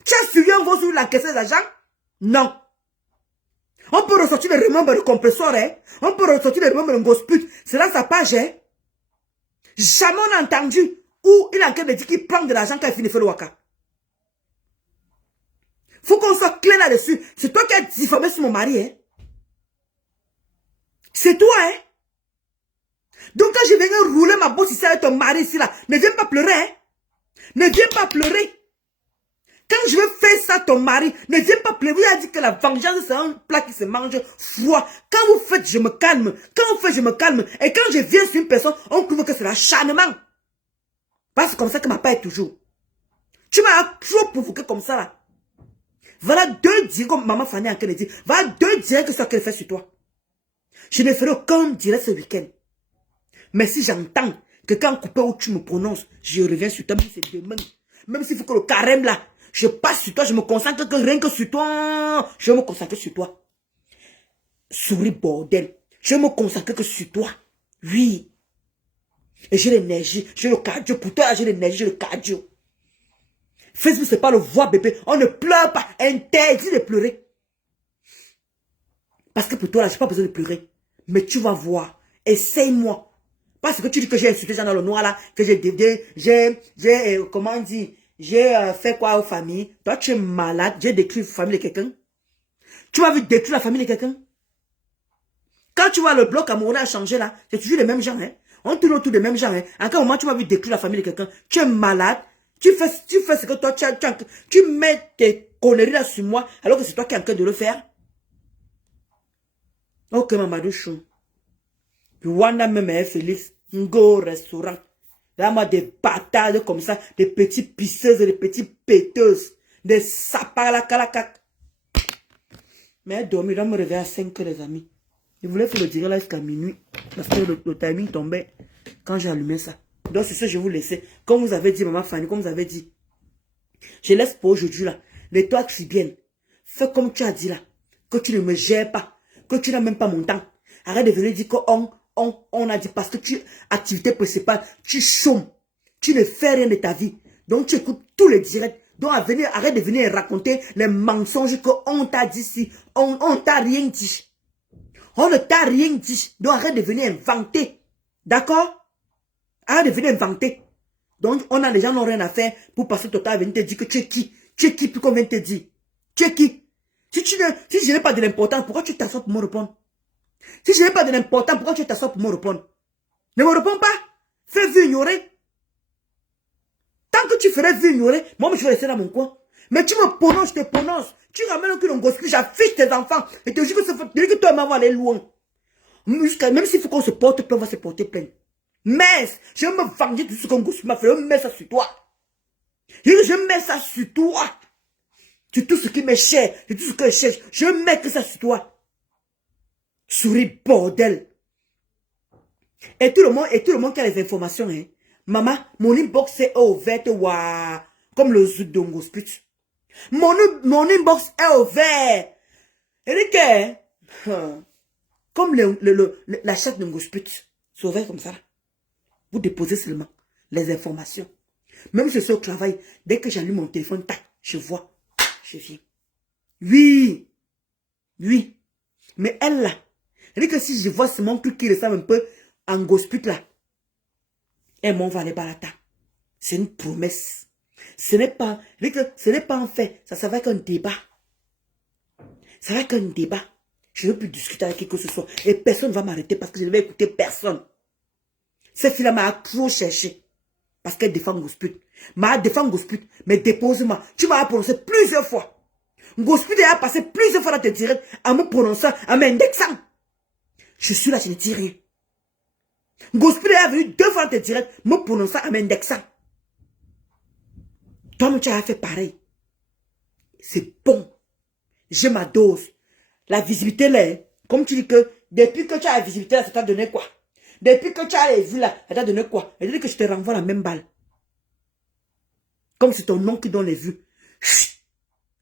Tu as suivi en voice où il a encaissé les argents? Non. On peut ressortir le remember de compresseur, hein? On peut ressortir le remember de gospel. C'est dans sa page, hein? Jamais on a entendu où il a en train de dire qu'il prend de l'argent quand il finit de faire le waka. Faut qu'on soit clair là-dessus. C'est toi qui as diffamé sur mon mari, hein? C'est toi, hein? Donc quand je viens rouler ma bosse ici avec ton mari ici là, ne viens pas pleurer, hein? Ne viens pas pleurer. Quand je vais faire ça, ton mari, ne viens pas pleurer. Vous avez dit que la vengeance, c'est un plat qui se mange froid. Quand vous faites, je me calme. Quand vous faites, je me calme. Et quand je viens sur une personne, on trouve que c'est l'acharnement. Parce que c'est comme ça que ma père est toujours. Tu m'as toujours provoqué comme ça, là. Voilà 2 directs, comme maman Fanny a dit. Voilà 2 directs que ça qu'elle fait sur toi. Je ne ferai aucun direct ce week-end. Mais si j'entends que quand coupé où tu me prononces, je reviens sur toi, même si c'est demain. Même s'il faut que le carême, là, je passe sur toi, je me concentre que rien que sur toi. Je me concentre sur toi. Souris bordel. Je me consacre que sur toi. Oui. Et j'ai l'énergie, j'ai le cardio. Pour toi, j'ai l'énergie, j'ai le cardio. Facebook, c'est pas le voir bébé. On ne pleure pas. Interdit de pleurer. Parce que pour toi, là, j'ai pas besoin de pleurer. Mais tu vas voir. Essaye-moi. Parce que tu dis que j'ai insulté les gens dans le noir, là. Que comment on dit? J'ai fait quoi aux familles? Toi, tu es malade. J'ai détruit la famille de quelqu'un. Tu m'as vu détruire la famille de quelqu'un? Quand tu vois le bloc amoureux a changé là, c'est toujours les mêmes gens, hein. On tourne autour des mêmes gens, hein. À quel moment tu m'as vu détruire la famille de quelqu'un? Tu es malade. Tu fais ce que toi, tu mets tes conneries là sur moi, alors que c'est toi qui es en train de le faire. Ok, Mamadou Chou. Rwanda même, Félix. Ngo restaurant. Là, moi, des bâtards comme ça, des petits pisseuses, des petits péteuses, des sapins à la calacac. Mais elle dormit, là, me réveiller à 5 heures, les amis. Je voulais faire le direct là jusqu'à minuit. Parce que le timing tombait quand j'ai allumé ça. Donc, c'est ça que je vais vous laisser. Comme vous avez dit, maman Fanny, comme vous avez dit. Je laisse pour aujourd'hui là. Mais toi, Tribienne, fais comme tu as dit là. Que tu ne me gères pas. Que tu n'as même pas mon temps. Arrête de venir dire qu'on a dit parce que tu activité principale, tu chômes. Tu ne fais rien de ta vie. Donc, tu écoutes tous les directs. Donc, arrête de venir raconter les mensonges qu'on t'a dit si. On t'a rien dit. On ne t'a rien dit. Donc, arrête de venir inventer. D'accord? Arrête de venir inventer. Donc, les gens n'ont rien à faire pour passer ton temps à venir te dire que tu es qui? Tu es qui puis qu'on vient te dire? Tu es qui? Si je n'ai pas de l'importance, pourquoi tu t'assois pour me répondre? Si je n'ai pas de l'importance, pourquoi tu t'assois pour me répondre? Ne me réponds pas. Fais vu ignorer. Tant que tu ferais vu ignorer, moi, je vais rester dans mon coin. Mais tu me prononces, je te prononce. Tu ramènes que l'on gospel, j'affiche tes enfants. Et te dis que toi, maman, aller loin. Même s'il faut qu'on se porte plainte, on va se porter plainte. Mais, je vais me venger de tout ce qu'on m'a fait. Je mets ça sur toi. Je mets ça sur toi. C'est tout ce qui m'est cher. C'est tout ce que je cherche. Je mets que ça sur toi. Souris bordel. Et tout le monde qui a les informations, hein. Maman, mon inbox est ouvert, waouh. Comme le zouk de Ngosput. Mon inbox est ouvert. Et que, comme la chatte de Ngosput, c'est ouvert comme ça. Vous déposez seulement les informations. Même si je suis au travail, dès que j'allume mon téléphone, tac, Je vois. Je viens. Oui. Oui. Mais elle là, elle dit que si je vois ce mon truc qui ressemble un peu en gospel là, elle m'en va aller balata. C'est une promesse. Ce n'est pas, elle dit que ce n'est pas un fait. Ça va être un débat. Ça va être un débat. Je ne veux plus discuter avec qui que ce soit. Et personne ne va m'arrêter parce que je ne vais écouter personne. Cette fille-là m'a trop cherché. Parce qu'elle défend Gosput. M'a défend Gosput. Mais dépose-moi. Tu m'as prononcé plusieurs fois. Gosput a passé plusieurs fois dans tes directs en me prononçant, en m'indexant. Je suis là, je ne dis rien. Gosput est venu 2 fois dans tes directs, me prononçant, en m'indexant. Toi, tu as fait pareil. C'est bon. J'ai ma dose. La visibilité là, comme tu dis que depuis que tu as la visibilité là, ça t'a donné quoi? Depuis que tu as les vues là, ça t'a donné quoi? Elle dit que je te renvoie la même balle. Comme c'est ton nom qui donne les vues. Chut!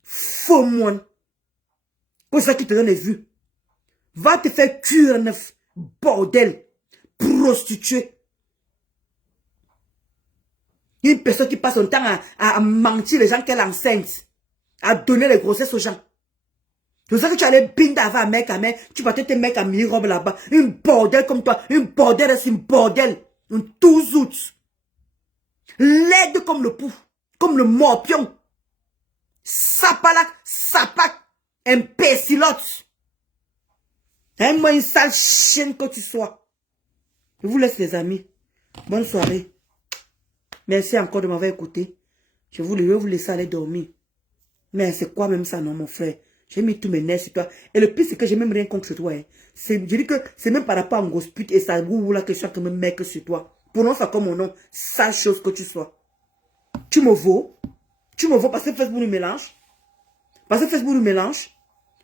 Faux moine. C'est ça qui te donne les vues. Va te faire cuire neuf. Bordel. Prostituée. Une personne qui passe son temps à mentir les gens qu'elle est enceinte. À donner les grossesses aux gens. C'est ça que tu allais binder avec un mec à main. Tu vas te mettre à mi-robe là-bas. Une bordel comme toi. Une bordel, c'est une bordel. Une touzoute. Laide comme le pou. Comme le morpion. Sapalac, sapac. Imbécilote. Moi une sale chienne que tu sois. Je vous laisse les amis. Bonne soirée. Merci encore de m'avoir écouté. Je vais vous laisser aller dormir. Mais c'est quoi même ça, non, mon frère? J'ai mis tous mes nerfs sur toi. Et le pire, c'est que j'ai même rien contre toi. Hein. Je dis que c'est même par rapport à un gosput et ça vous la question que me met que sur toi. Prononce ça comme mon nom. Sale chose que tu sois. Tu me vaux. Tu me vaux parce que Facebook nous mélange. Parce que Facebook nous mélange.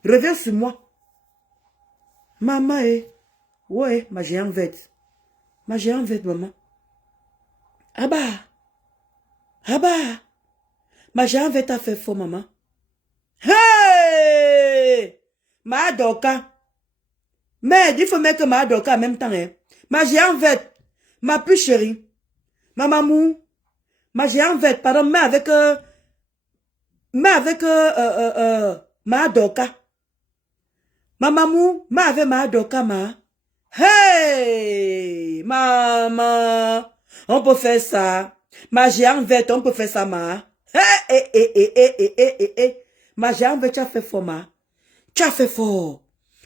Reviens sur moi. Maman, ouais, ma géante verte. Ma géante verte, maman. Ah bah. Ah bah. Ma géante verte a fait faux, maman. Hey! Ma doka. Mais il faut mettre ma doka en même temps. Hein. Ma géante verte. Ma plus chérie. Ma mamou. Ma géante verte, pardon, mais avec ma doka. Ma mamou, ma avec ma doka, ma. Hey! Maman. On peut faire ça. Ma géante verte, on peut faire ça, ma. Hey! Ma géante verte, tu as fait fort, ma. Tu as fait fort.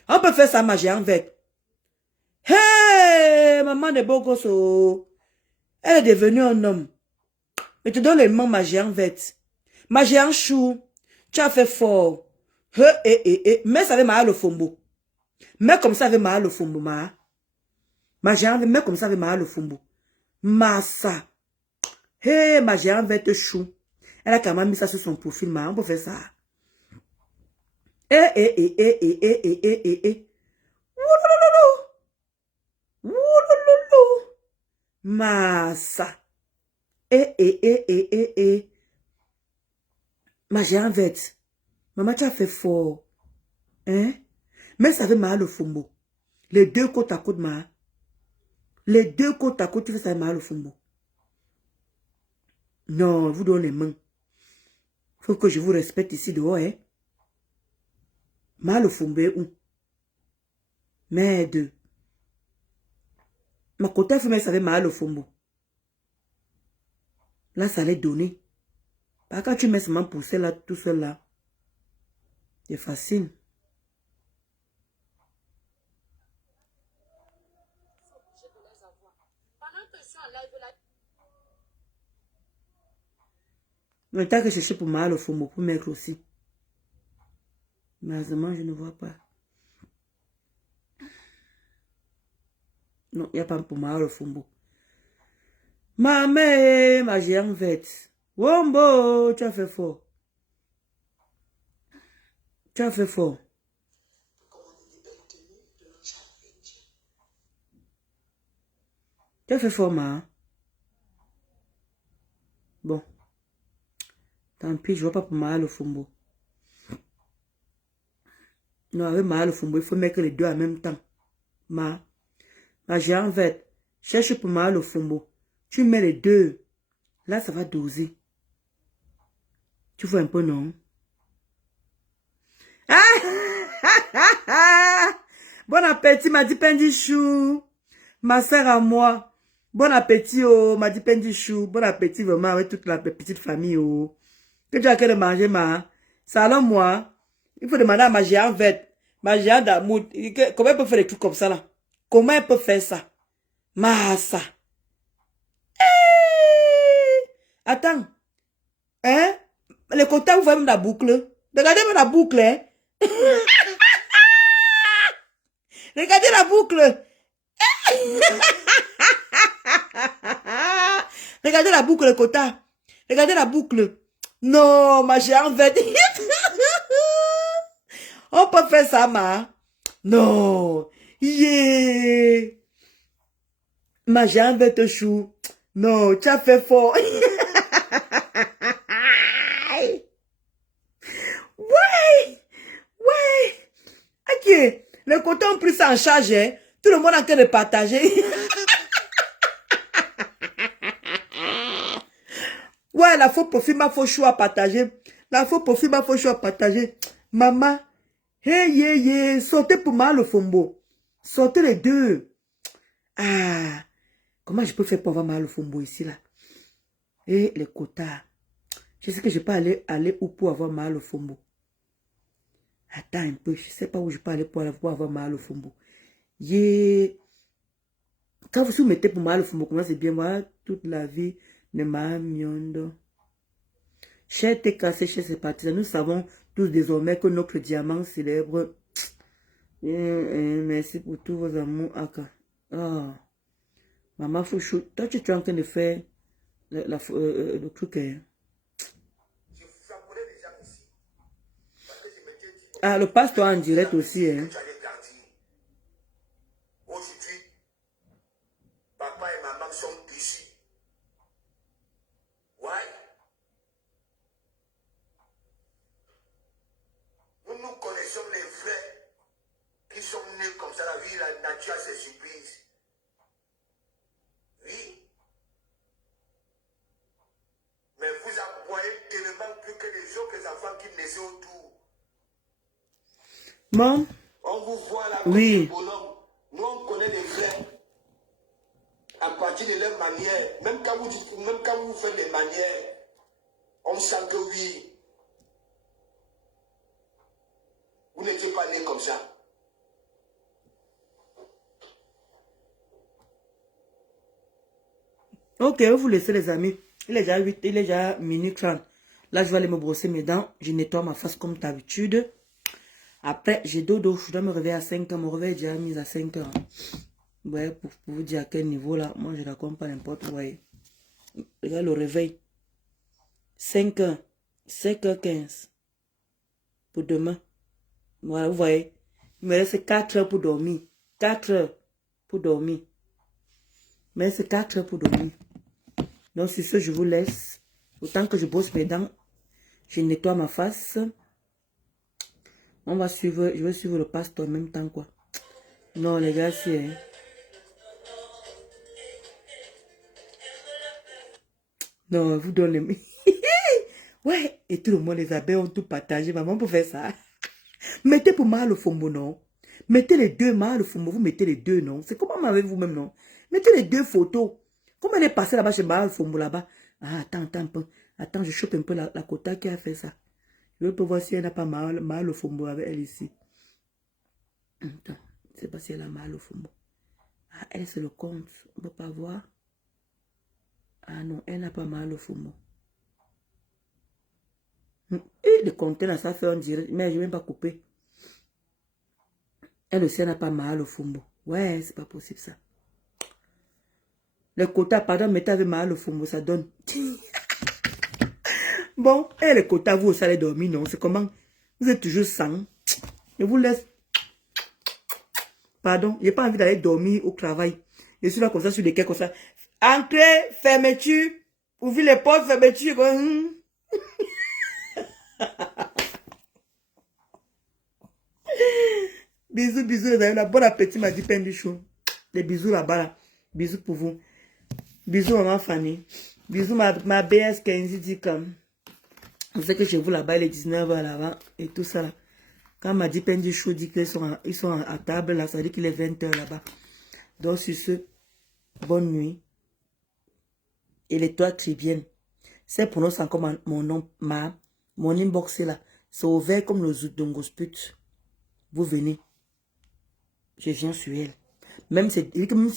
On peut faire ça, ma géante verte. Hey! Maman de beau gosse. Elle est devenue un homme. Je te donne le nom, ma géante verte. Ma géante chou. Tu as fait fort. Mais ça avait mal au fombo. Mais comme ça avait mal au fombo, ma. Ma géante, mais comme ça avait mal au fombo. Massa. Hey, ma géante verte chou. Elle a quand même mis ça sur son profil, ma. On peut faire ça. Massa. Ma géante verte. Maman, tu as fait fort. Hein? Mais ça avait mal au fombo. Les deux côte à côte, ma. Les deux côte à côte, tu fais ça mal au fombo. Non, vous donnez les mains. Faut que je vous respecte ici dehors, hein. Mal au fombo où? Merde. Ma côté femelle savait mal au fombo. Là, ça allait donner. Parce que quand tu mets seulement pousser là, tout seul là, c'est facile. Mais t'as que chercher pour mal au fombo, pour mettre aussi. Malheureusement, je ne vois pas. Non, il n'y a pas pour mal au fombo. Maman, ma géante verte. Wombo, tu as fait fort. Tu as fait fort. Tu as fait fort, ma. Bon. Tant pis, je ne vois pas pour mal au fombo. Non, avec mal au fombo, il faut mettre les deux en même temps. Ma géante verte. Cherche pour mal au fombo. Tu mets les deux. Là, ça va doser. Tu vois un peu, non? Bon appétit, m'a dit Pendichou. Ma soeur à moi. Bon appétit, oh, m'a dit Pendichou. Bon appétit vraiment avec toute la petite famille, oh. Que tu as qu'à de manger, ma. Ça alors, moi, il faut demander à ma géante verte, ma géante d'amour, comment elle peut faire des trucs comme ça, là? Comment elle peut faire ça? Massa. Attends. Hein? Les quotas, vous voyez même la boucle. Regardez même la boucle, hein? Regardez la boucle. Regardez la boucle, le quota. Regardez la boucle. Non, ma chérie, en fait. On peut faire ça, ma. Non. Yeah. Ma chérie, en fait, chou. Non, tu as fait fort. Ouais. Ouais. Ok. Le côté en plus en charge, hein. Tout le monde a en train de partager. Ouais, la faux profil m'a faux choix à partager. La faux profil m'a faux choix à partager. Maman, hey, yeah, yeah, sortez pour moi le fombo. Sortez les deux. Ah, comment je peux faire pour avoir mal le fombo ici, là? Et les quotas. Je sais que je peux aller où pour avoir mal au fombo. Attends un peu, je sais pas où je peux aller pour avoir mal au fombo. Yeah. Quand vous mettez pour mal au fombo, comment c'est bien, moi, toute la vie de ma miondo. Cher t'es cassé chez ses partisans. Nous savons tous désormais que notre diamant célèbre. Merci pour tous vos amours, Aka. Oh. Maman Fouchou, toi tu es en train de faire le truc. Hein? Ah, le pasteur en direct aussi. Hein? Aujourd'hui, papa et maman sont ici. Ouais. Nous nous connaissons les vrais qui sont nés comme ça. La vie, la nature a ses surprises. Oui. Mais vous aboyez tellement plus que les autres enfants qui naissaient autour. Bon. On vous voit là, oui. Bonhomme. Nous, on connaît les vrais. À partir de leur manière. Même quand vous faites les manières, on sent que oui. Vous n'étiez pas né comme ça. Ok, vous laissez les amis. Il est déjà 8, il est déjà minuit 30. Là, je vais aller me brosser mes dents. Je nettoie ma face comme d'habitude. Après, j'ai dodo. Je dois me réveiller à 5 heures. Mon réveil est déjà mis à 5 heures. Ouais, pour vous dire à quel niveau là. Moi, je raconte pas n'importe quoi. Regarde le réveil. 5 heures. 5h15. Pour demain. Voilà, vous voyez. Il me reste 4 heures pour dormir. 4 heures pour dormir. Mais c'est 4 heures pour dormir. Donc, sur ce, je vous laisse. Autant que je brosse mes dents, je nettoie ma face. On va suivre, je vais suivre le pasteur en même temps, quoi. Non, les gars, c'est... Hein. Non, vous donnez... Ouais, et tout le monde, les abeilles ont tout partagé. Maman peut faire ça. Mettez pour moi le fombo, non? Mettez les deux, mal le fombo, vous mettez les deux, non? C'est comment m'avez vous-même, non? Mettez les deux photos. Comment elle est passée là-bas chez Mal Fombo là-bas? Ah, attends un peu. Attends, je chope un peu la quota qui a fait ça. Je peux voir si elle n'a pas mal au Fombo avec elle ici. Attends, je ne sais pas si elle a mal au Fombo. Ah, elle, c'est le compte. On ne peut pas voir. Ah non, elle n'a pas mal au Fombo. Et le compte là, ça fait un direct. Mais je ne vais même pas couper. Elle aussi, elle n'a pas mal au Fombo. Ouais, c'est pas possible ça. Le quota, pardon, mettez avec mal au Fombo, ça donne. Bon, et le quota, vous aussi allez dormir, non? C'est comment? Vous êtes toujours sang. Je vous laisse. Pardon, j'ai pas envie d'aller dormir au travail. Je suis là comme ça, sur les quais comme ça. Entrée, fermeture. Ouvrez les portes, fermeture. Bisous, bisous, les amis. Bon appétit, m'a dit Pendichou. Des bisous là-bas, là. Bisous pour vous. Bisous, maman Fanny. Bisous, ma BS Kenzie dit comme. Vous savez que chez vous là-bas, il est 19h là-bas et tout ça là. Quand Madi Pendi Chou dit qu'ils sont, à table là, ça veut dire qu'il est 20h là-bas. Donc sur ce, bonne nuit. Et les toits tribiennes. C'est pour nous, c'est encore mon nom, mon inbox là. C'est ouvert comme le Zoudongosput. Vous venez. Je viens sur elle. Même s'il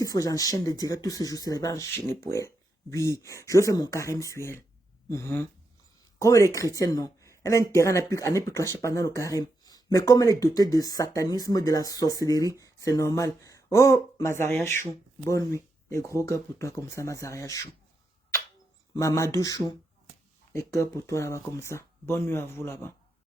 faut que j'enchaîne de direct tout ce jour, je vais enchaîner pour elle. Oui, je vais faire mon carême sur elle. Comme elle est chrétienne, non. Elle a intérêt à ne plus clasher pendant le carême. Mais comme elle est dotée de satanisme, de la sorcellerie, c'est normal. Oh, Mazaria Chou, bonne nuit. Les gros cœurs pour toi comme ça, Mazaria Chou. Mamadou Chou, les cœurs pour toi là-bas comme ça. Bonne nuit à vous là-bas.